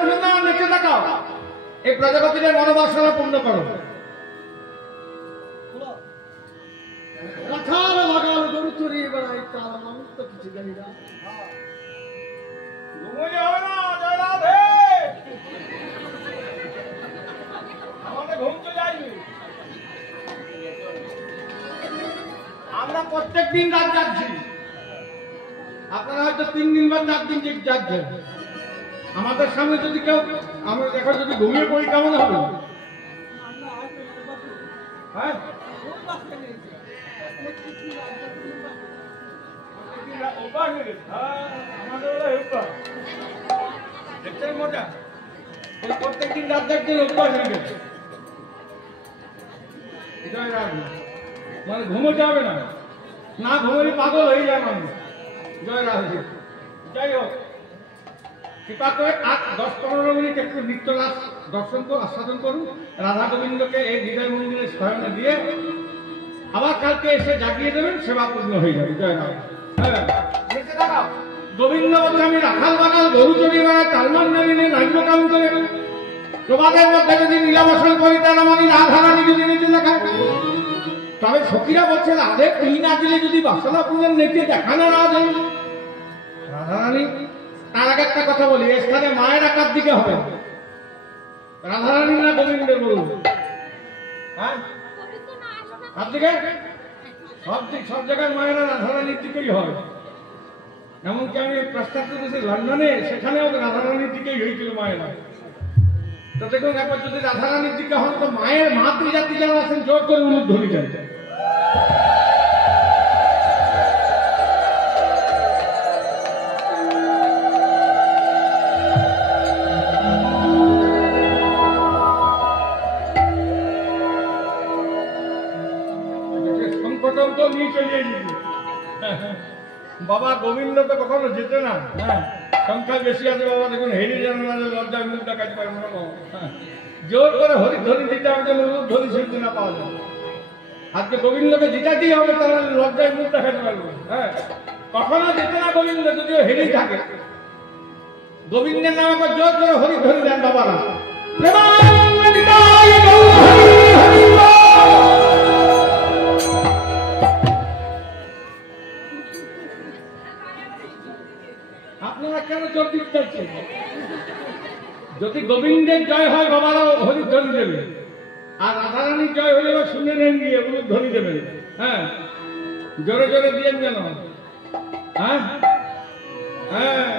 সুন্দর নেচে দেখাও, এই প্রজাপতিদের মনোবাসনা পূর্ণ করো। রাখাল বাগাল গরু চড়িয়ে বেড়াই, তার আমি তো কিছু জানি না। ঘুমোলে হবে না, জয় রাধে। আমাদের ঘুম চলে আসবে। আমরা প্রত্যেকদিন রাত যাচ্ছি, আপনারা হয়তো 3 দিন বা 4 দিন যাচ্ছেন। আমাদের সামনে যদি কেউ আমরা এখন যদি ঘুমিয়ে পড়ি কেমন হবে? হ্যাঁ, প্রত্যেকদিন রাত যাচ্ছেন, অভ্যাস হয়ে গেছে। মানে ঘুমোতে হবে না, না ঘুমোলে পাগল হয়ে যায় মানুষ। জয় রাধে। যাই হোক, কৃপা করে 10-15 মিনিট একটু নৃত্যরাস দর্শন করুন, আস্বাদন করুন। রাধা গোবিন্দকে এই হৃদয় মন্দিরে শয়নে দিয়ে আবার কালকে এসে জাগিয়ে দেবেন, সেবা পূর্ণ হয়ে যাবে। জয় রাধে। হ্যাঁ, গোবিন্দ বলছে আমি রাখাল বাগাল গরু চড়িয়ে বেড়ায়, তালমান নামিনে নাট্য কাম করে। তোমাদের মধ্যে যদি নীলাবসন করি, তার মানে রাধারানী যদি নেচে দেখায়। তবে সখীরা বলছে রাধে তুই না দিলে যদি বাসনা পূর্ণ নেচে দেখানো না দেন রাধারানী। তার আগে একটা কথা বলি, এ স্থানে মায়ের আকার দিকে হবে, রাধারানী না গোবিন্দের বলুন। হ্যাঁ, সব জায়গায় মায়েরা রাধারানীর দিকেই হয়। এমনকি আমি পাশ্চাত্য দেশে লন্ডনে, সেখানেও রাধারানীর দিকেই হয়েছিল মায়েরা। তো দেখুন, একবার যদি রাধারানীর দিকে হন তো মায়ের মাতৃজাতি যারা আছেন জোর করে উলুধ্বনি দেন। সংকটন তো নিয়ে চলে এসেছি। বাবা গোবিন্দ তো কখনো যেতে না। হ্যাঁ, সংখ্যা বেশি আছে বাবা, দেখুন হেরে যেন না, লজ্জায় মুখ দেখাতে পারবো না বাবা। জোর করে হরিধ্বনি দিতে হবে, যেন ধ্বনি শুনতে না পাওয়া যায়। আজকে গোবিন্দকে জিতাতেই হবে, তাহলে লজ্জায় মুখ দেখাতে পারবো। হ্যাঁ, কখনো যেতে না গোবিন্দ, যদিও হেরেই থাকে। গোবিন্দের নামে আবার জোর করে হরিধ্বনি দেন বাবারা। আপনারা কেন জোর দিতে চাইছেন? যদি গোবিন্দের জয় হয় বাবারা হরিধ্বনি দেবে, আর রাধারানীর জয় হলে বা শুনে নেন গিয়ে ধ্বনি দেবেন। হ্যাঁ, জোরে জোরে দিয়েন যেন। হ্যাঁ হ্যাঁ,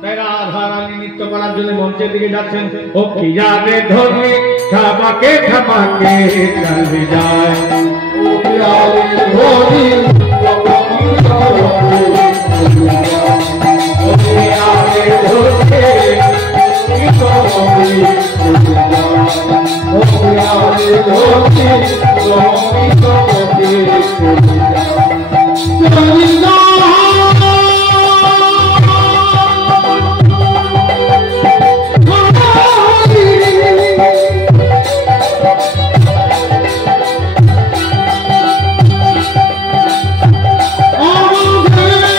তাই রাধারানী নৃত্য করার জন্য মঞ্চের দিকে যাচ্ছেন। ও কি যাবে ধরে খাবাকে খাবাকে চলে যায়, ও কি যাবে ধরে খাবাকে খাবাকে চলে যায়, ও কি যাবে ধরে কি খাবাকে চলে যায়, ও কি যাবে ধরে কি খাবাকে চলে যায়, চলে যায়। Oh,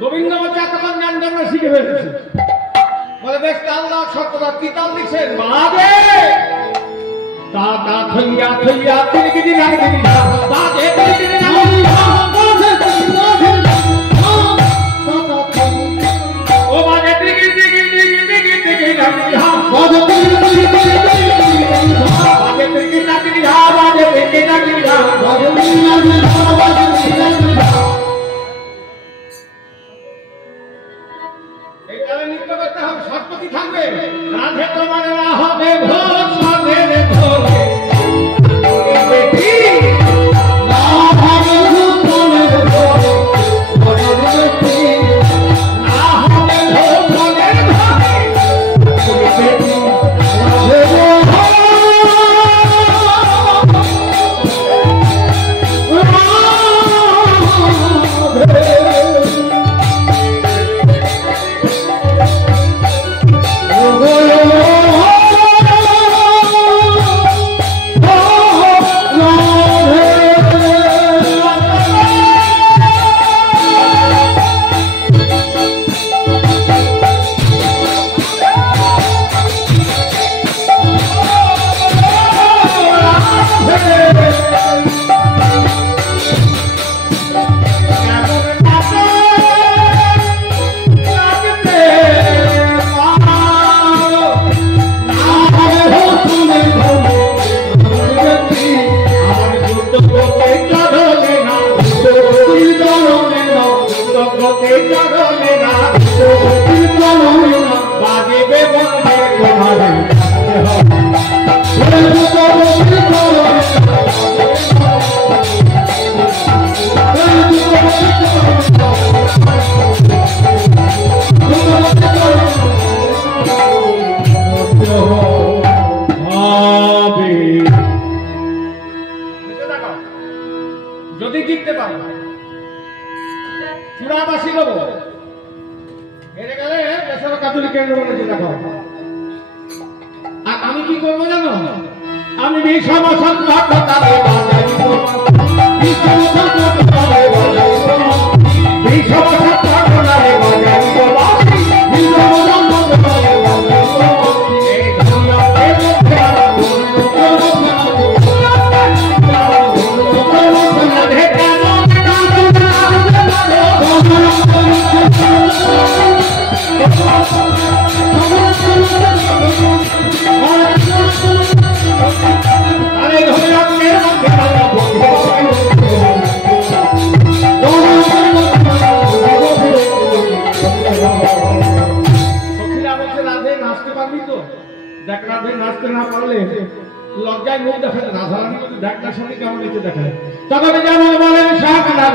গোবিন্দ বাচ্চা তখন জ্ঞান জন্ম শিখে ফেলেছে। বলে বেশ আল্লাহ সত্যতা কি তাল লিখছেন বাদে দাদা থইয়া থইয়া তিনি কি দিন আগে দিন বাদে তিনি কি দিন আগে ও বাদে তিনি কি দিন বাদে তিনি কি নাকি দিন বাদে তিনি নাকি দিন এই তালে নৃত্য করতে হবে সত্যতি থাকবে রাধে তোমার হবে ভোর সাধে রে ভোরে বেটি না হবে ভোরে ভোরে ভোরে বেটি না হবে ভোরে ভোরে বেটি যদি জিততে পারো চূড়াবাসী দেবো হেরে গেলে বেসরকারি কেন্দ্র বলে দেখো। আর আমি কি করবো জানো আমি বিষম সন্ধ্যাকে দেখ রাধে নাচতে না পারলে লজ্জায় মুখ দেখা যায় রাধারানী যদি দেখটার সঙ্গে কেমন নিচে দেখায় তখন যেমন বলেন শাহনা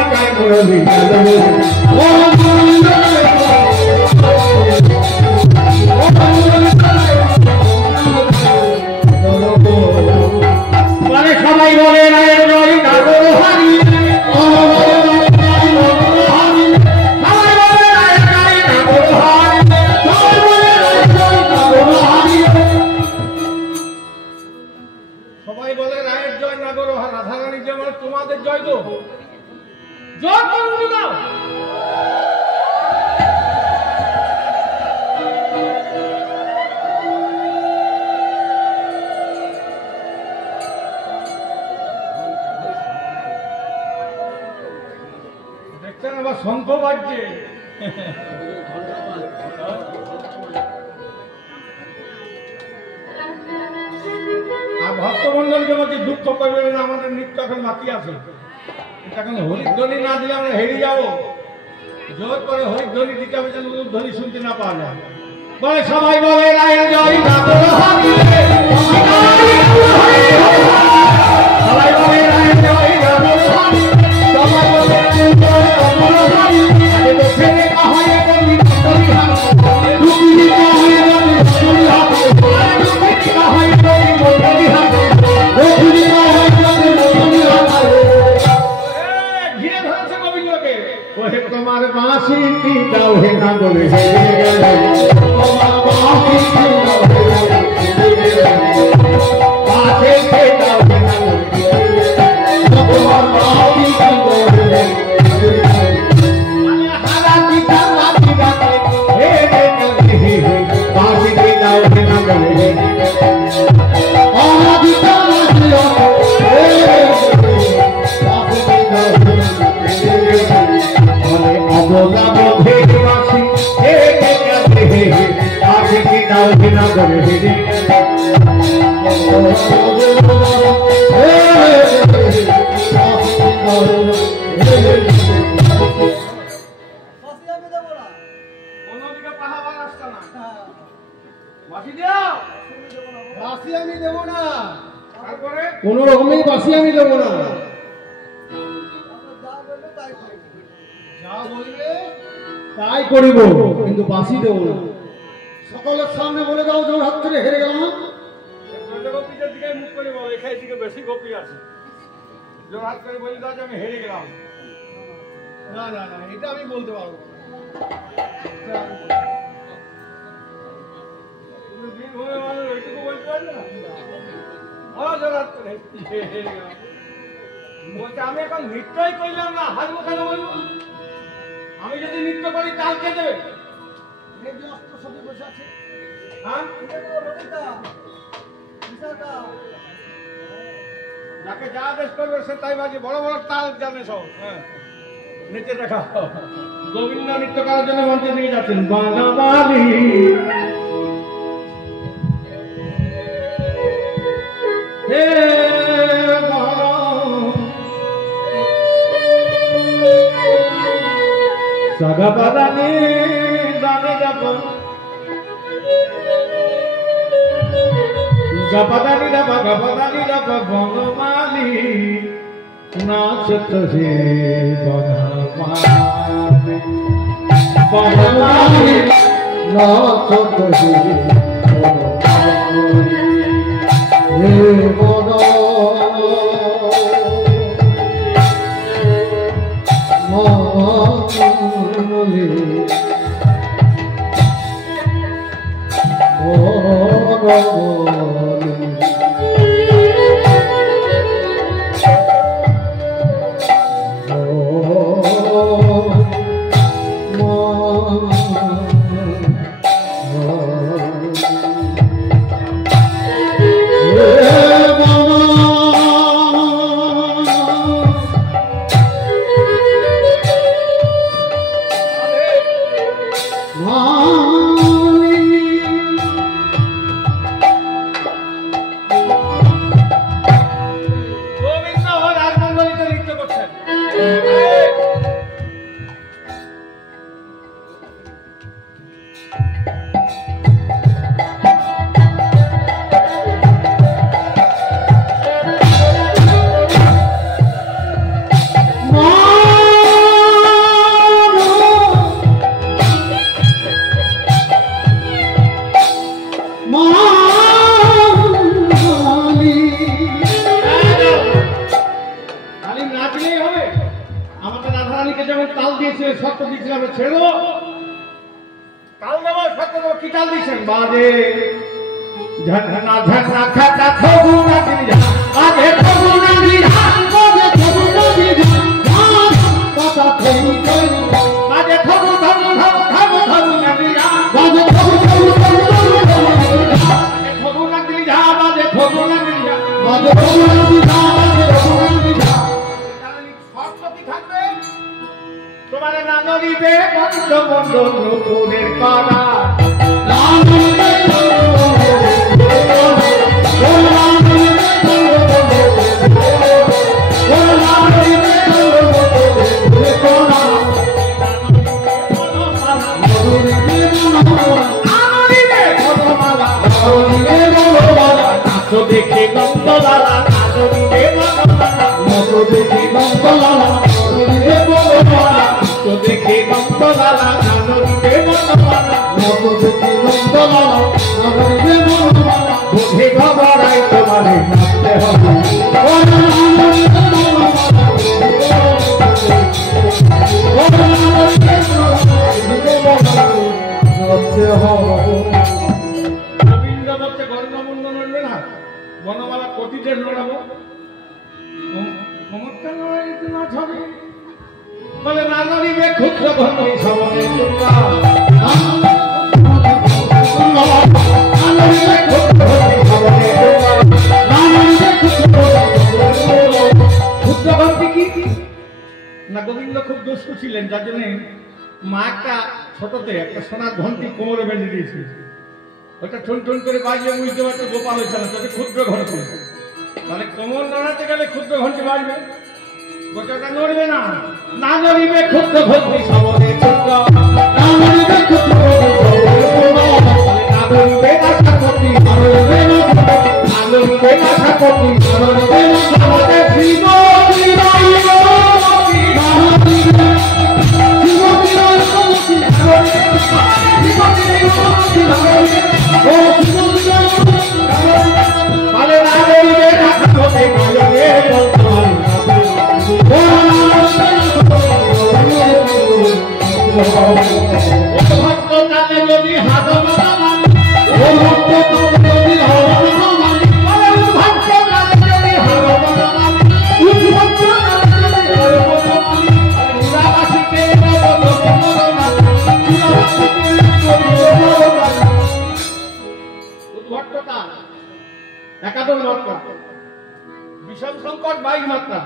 Bye. বাজছে। আর ভক্তমন্ডলকে বলছি দুঃখ করবেন না, আমাদের নৃত্য এখন বাকি আছে। এখন হরিধ্বনি না দিলে আমরা হেরে যাবো। জোর করে হরিধ্বনি দিতে হবে যেন ধ্বনি শুনতে না পাওয়া যায়। বলে সবাই বলে রায়ের জয় না বলো হরি, সবাই বলে রায়ের জয় না বলো হরি, সবাই বলে রায়ের জয় না বলো হরি। আরে দেখে কাহায় বলি তোরি হাত, দুটি কাহায় বলি তোরি হাত, দুটি কাহায় বলি তোরি হাত, দুটি কাহায় বলি তোরি হাত। ঘিরে ধরেছে গোবিন্দকে। ওহে তোমার বাঁশিটি দাও হে না বলে হেরে গেলে, তোমার বাঁশিটি দাও হে না বলে হেরে গেলে, বাঁশিটি দাও হে না বলে হেরে গেলে, তোমার বাঁশিটি দাও হে না বলে হেরে গেলে। হারাতি হারাতি গানে হেরে গেলে হে হে, বাঁশিটি দাও হে না বলে হেরে গেলে, হারাতি হারাতি গানে হেরে গেলে, বাঁশিটি দাও হে না বলে হেরে গেলে। বলে অবলা বধে বাসি হে হে হে হে, বাসি কি দাও কি না করে হে হে, অন্যদিকে পাহাবার রাস্তা না। বাসি দাও, বাসি আমি দেব না। তারপরে কোন রকমেই বাসি আমি দেব না। যা বলবে তাই করিব, কিন্তু বাসি দেব না। সকলের সামনে বলে দাও যে হাত ধরে হেরে গেলাম। গোপীদের দিকে মুখ করে বলো, এখানে দিকে বেশি গোপী আছে। জোর হাত করে বলে দাও যে আমি হেরে গেলাম। না না না, এটা আমি বলতে পারবো না। তুমি বীরভূমের মানুষ, ওইটুকু বলতে পারবে না? জোর হাত করে হেরে গেলাম বলছে। আমি এখন নৃত্যই করলাম না, হাসবো কেন বলবো? আমি যদি নৃত্য করি তাল কে দেবে? যাকে যা আদেশ করবে সে তাই বাজে। বড় বড় তাল জানে সব। নিচে দেখা গোবিন্দ নৃত্য করার জন্য মঞ্চে দিকে যাচ্ছেন। বানাবালি হে Sagapadani dani dapa, gapadani dapa Bangamali, nachat he Bangamali, Bangamali nachat he Bangamali, he তোমার নাগরী নুপুরের করা দেখে নন্দলালা দেখে নন্দলালা দেখে নন্দলালা বুঝে খবরাই তোমারে নাচতে হবে গোবিন্দ বলছে গর্ণমুণ্ড নড়বে না বনমালা কটিদের লড়াবো ক্ষমতা লড়াই নাচ হবে বলে না নড়িবে ক্ষুদ্র ভঙ্গি সবনে দুর্গা ক্ষুদ্র ভক্তি কি না গোবিন্দ খুব দুষ্টু ছিলেন যার জন্য মা একটা ছোটতে একটা সোনার ঘন্টি কোমরে বেঁধে দিয়েছিল ওটা ঠুন ঠুন করে বাজলে বুঝতে পারতো গোপাল হয়েছে না তোকে ক্ষুদ্র ঘন্টি তাহলে কোমর নাড়াতে গেলে ক্ষুদ্র ঘন্টি বাজবে গোটাটা নড়বে না না নড়িবে ক্ষুদ্র ঘন্টি সবনে দুর্গা না নড়িবে ক্ষুদ্র ঘন্টি আনন্দে মাথা কপি আনন্দে মাথা শিব যদি হাত একাদশ মাত্রা বিষম সংকট 22 মাত্রা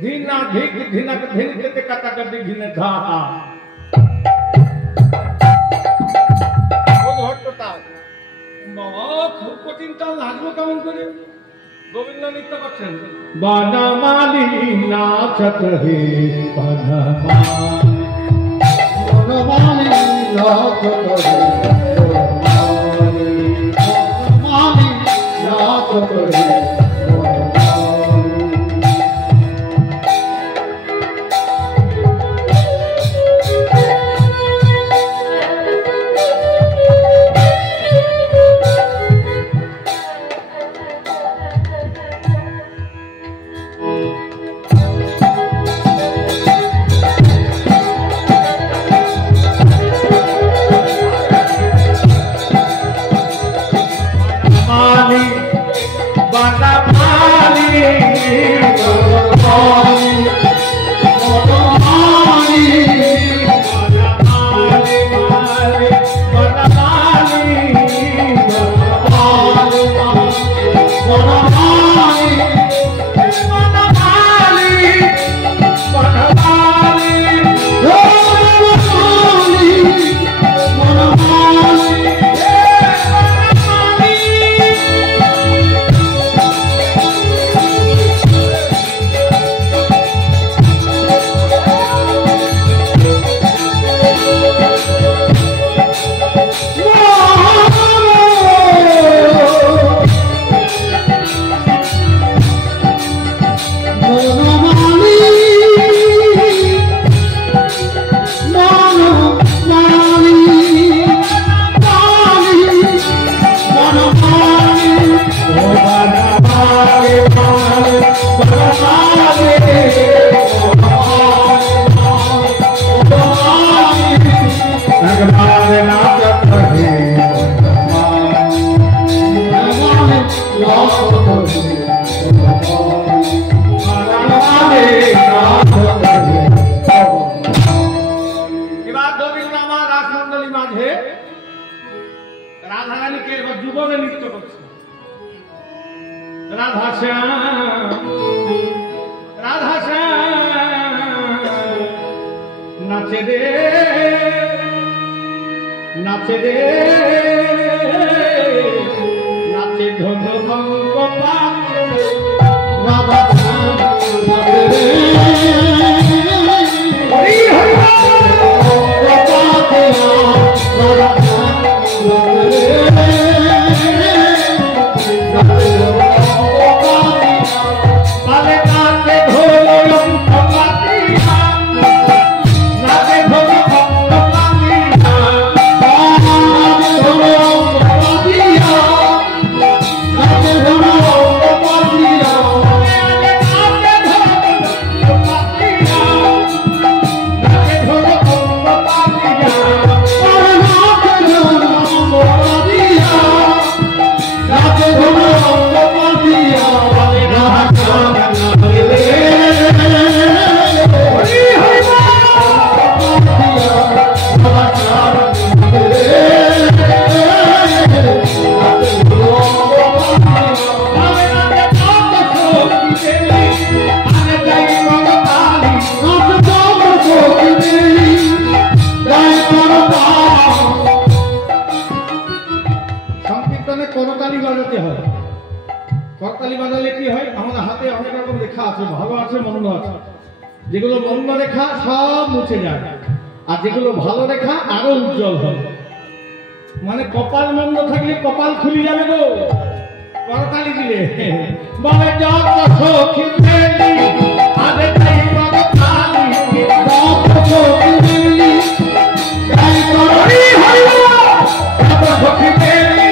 ঘৃণা ধিক ঘৃণাকে ঘৃণিতে কাটাকাটি ঘৃণে ধাতা খুব কঠিন তাল নাচবো কেমন করে গোবিন্দ নৃত্য করছেন বনমালী নাচত হে বনমালী নাচত হে নাচে রে নাচে রে নাচে ধনু ভঙ্গপা রাধা নাচে রে হরি হরি পালে নাচে ধনু ভঙ্গপাতিয়া নাচে ধনু ভঙ্গপাতিয়া করতালি বাজাতে হয়। করতালি বাজালে কি হয়, আমাদের হাতে অনেক রকম লেখা আছে, ভালো আছে মন্দ আছে। যেগুলো মন্দ লেখা সব মুছে যায়, আর যেগুলো ভালো লেখা আরো উজ্জ্বল হয়। মানে কপাল মন্দ থাকলে কপাল খুলে যাবে গো করতালি দিলে। বলে যত সখী প্রেমী আগে তাই করতালি যত সখী প্রেমী তাই করি হরি যত সখী প্রেমী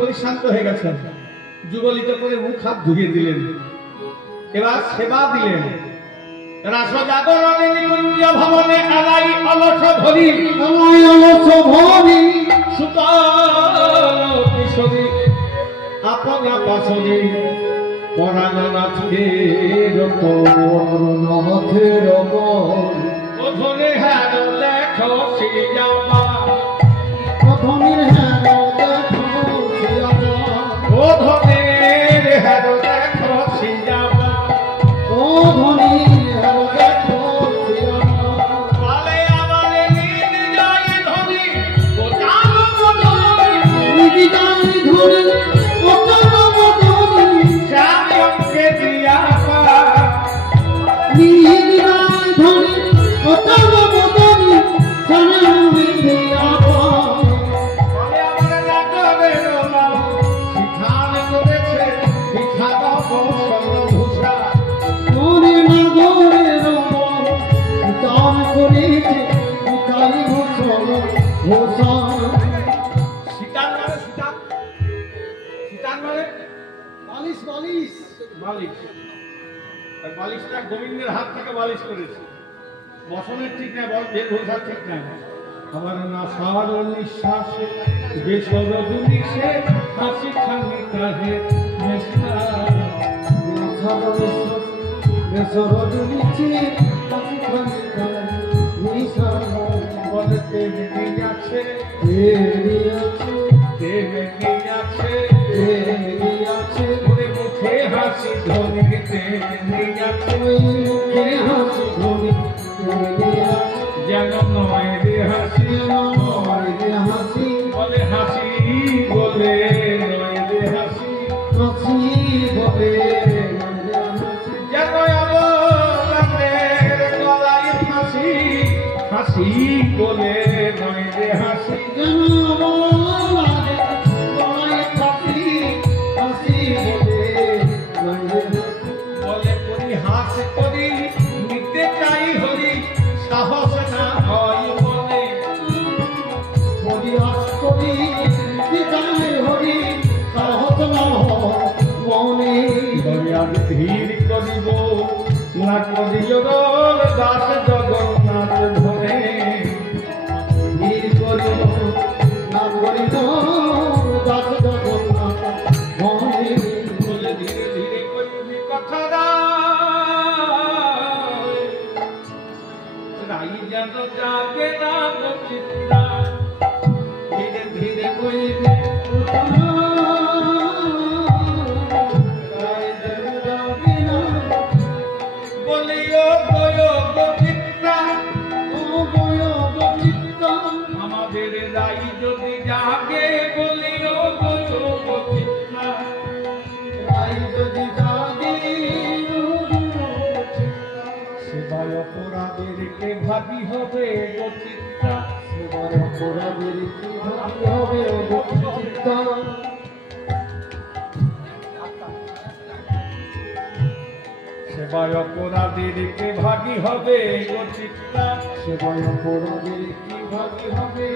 পরিশান্ত হয়ে গেছেন, যুগলিত করে মুখ হাত ধুয়ে দিলেন, এবার সেবা দিলেন। রাস জাগরণে নিকুঞ্জ ভবনে আলাই অলস ভরি সুতল কিশোরী আপনা পাশরি পরাণ নাথের নাথের ওধনে হ্যাঁ দেখো শ্রীজামা ওধনের হ্যাঁ দেখো শ্রীজামা পালে আমারে নিজ যাই ধরি গোটাল মধুরি শ্যাম অঙ্কে দিয়া পা বালিশটা গোবিন্দের হাত থেকে বালিশ করেছে, বসনের ঠিক নাই, বের ঘোষার ঠিক নাই। আমার না সার নিঃশ্বাসে বেসর দুনিশে হাসি খানি কাহে মেশনা বেসর দুনিশে হাসি খানি কাহে নিশা বলে তেমনি আছে তেমনি আছে তেমনি আছে তেমনি আছে ওরে মুখে হাসি ধনি তেমনি আছে মুখে হাসি ধনি তেমনি আছে যেন নয় রে হাসি নয় রে হাসি বলে নয় রে হাসি যেন আমার লাগে তোমায় থাকি হাসি বলে নয় রে হাসি বলে করি হাস করি নিতে চাই হরি সাহস না হয় মনে করি হাস করি নিতাই হরি সাহস না হয় মনে দয়াল ধীর করিব না করিল গল দাস জগন্নাথ ধরে ধীর করিব না করিব দাস জগন্নাথ মনে বলে ধীরে ধীরে কইবি কথা রাই যেন যাবে না চিত্রা ধীরে ধীরে কইবি বলিও গয় চিত্রা আমাদের রাই যদি জাগে বলিও গয় চিত্রা সেবায় অপরাধীরকে ভাবি হবে চিত্রা সেবায় অপরাধীরকে ভাগি হবে চিত্রা সেবায় অপরাধের কি ভাবি হবে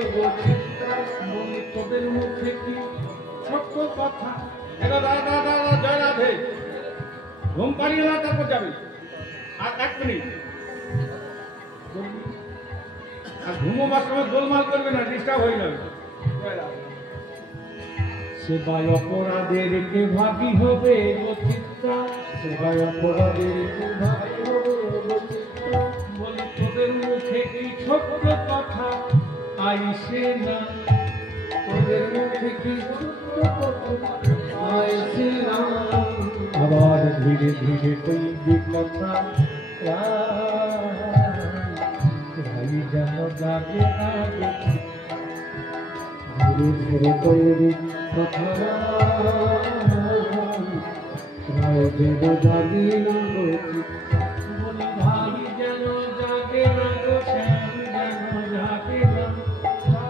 বলি তোদের মুখে কি ছোট্ট কথা এটা দাদা দাদা জয় রাধে ঘুম পাড়িয়ে না তারপর যাবে আর 1 মিনিট আর ঘুমোবার সময় গোলমাল করবে না ডিস্টার্ব হয়ে যাবে সেবায় অপরাধীরকে ভাগি হবে চিত্রা সেবায় অপরাধের কি ভাবি হবে বলি তোদের মুখে কি ছোট্ট কথা আইসে না তোদের মুখে কি ছোট্ট কথা আইসে না আবার ধীরে ধীরে কইবি কথা রাই যেন জাগে না ধীরে ধীরে কইবি কথা রায় যেন জাগি না বলি ভাই যেন জাগে না গো শ্যাম যেন জাগে না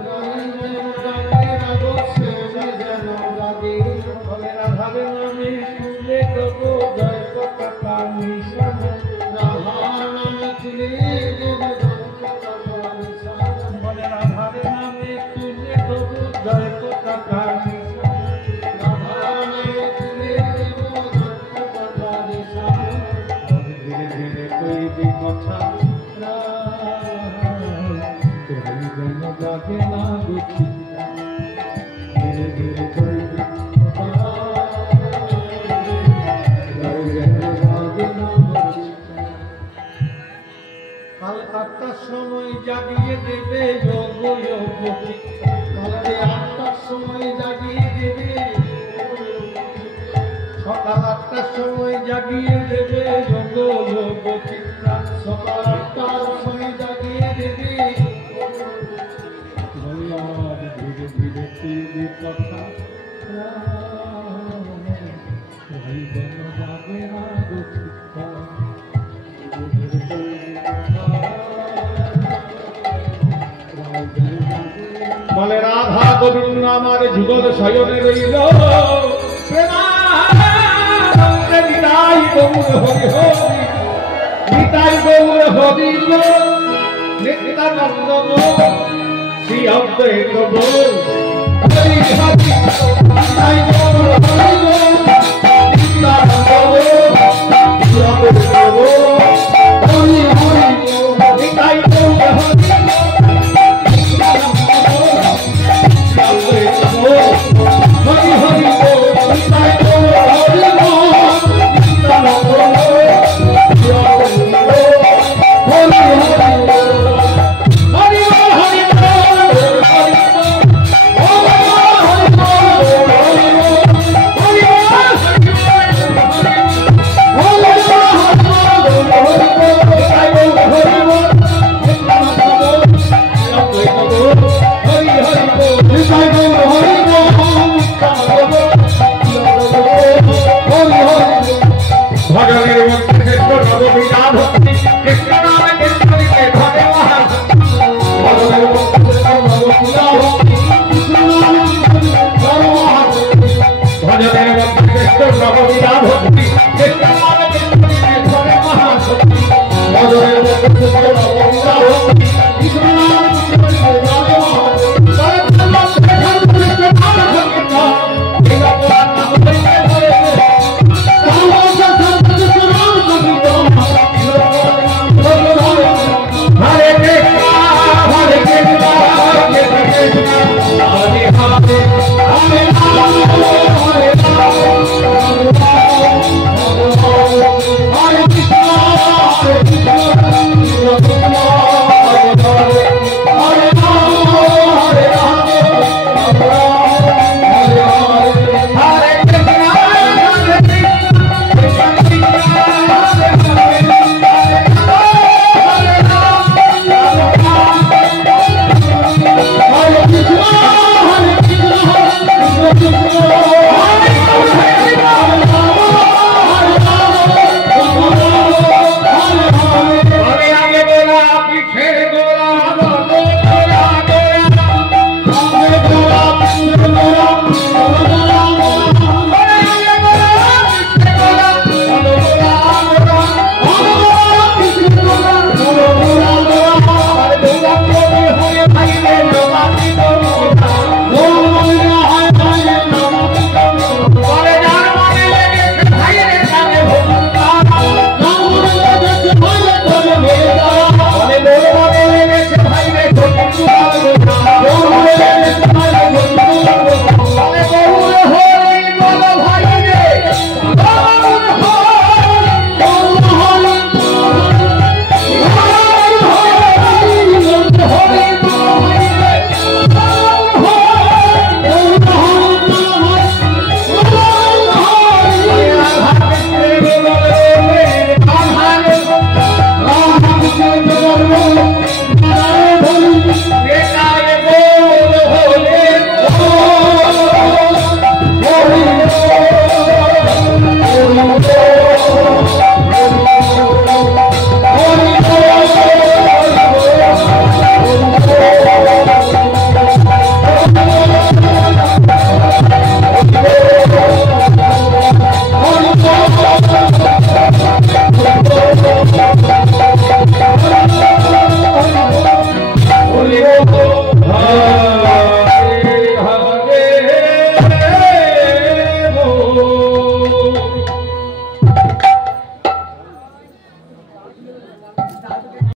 রায় যেন জাগে না গো শ্যাম যেন জাগে না বলে রাধার নামে শুনলে তবু জয় কথা নিশান রাধার নামে তুলে দেব জয় নিশান বলে রাধার নামে শুনলে তবু জয় কথা নিশান রাধার নামে তুলে দেব জয় নিশান ধীরে ধীরে কইবি কথা রাই যেন জাগে না গো চিত্রা ধীরে ধীরে কইবি কথা রায় যেন জাগে না কাল 8টার সময় জাগিয়ে দেবে যোগ যোগ কালকে 8টার সময় জাগিয়ে দেবে সকাল 8টার সময় জাগিয়ে দেবে যোগ যোগ চিত্রা সকাল 8টার সময় জাগিয়ে দেবে বললাম ধীরে ধীরে কইবি কথা রাই যেন জাগে না গো চিত্রা বলে রাধা গোবিন্দ আমার যুগল শয়নে রইল প্রেমানন্দে নিতাই গৌর হরি হরি নিতাই গৌর হরি নিত্যানন্দ শ্রী অদ্বৈত হরি হরি নিতাই গৌর হরি নিত্যানন্দ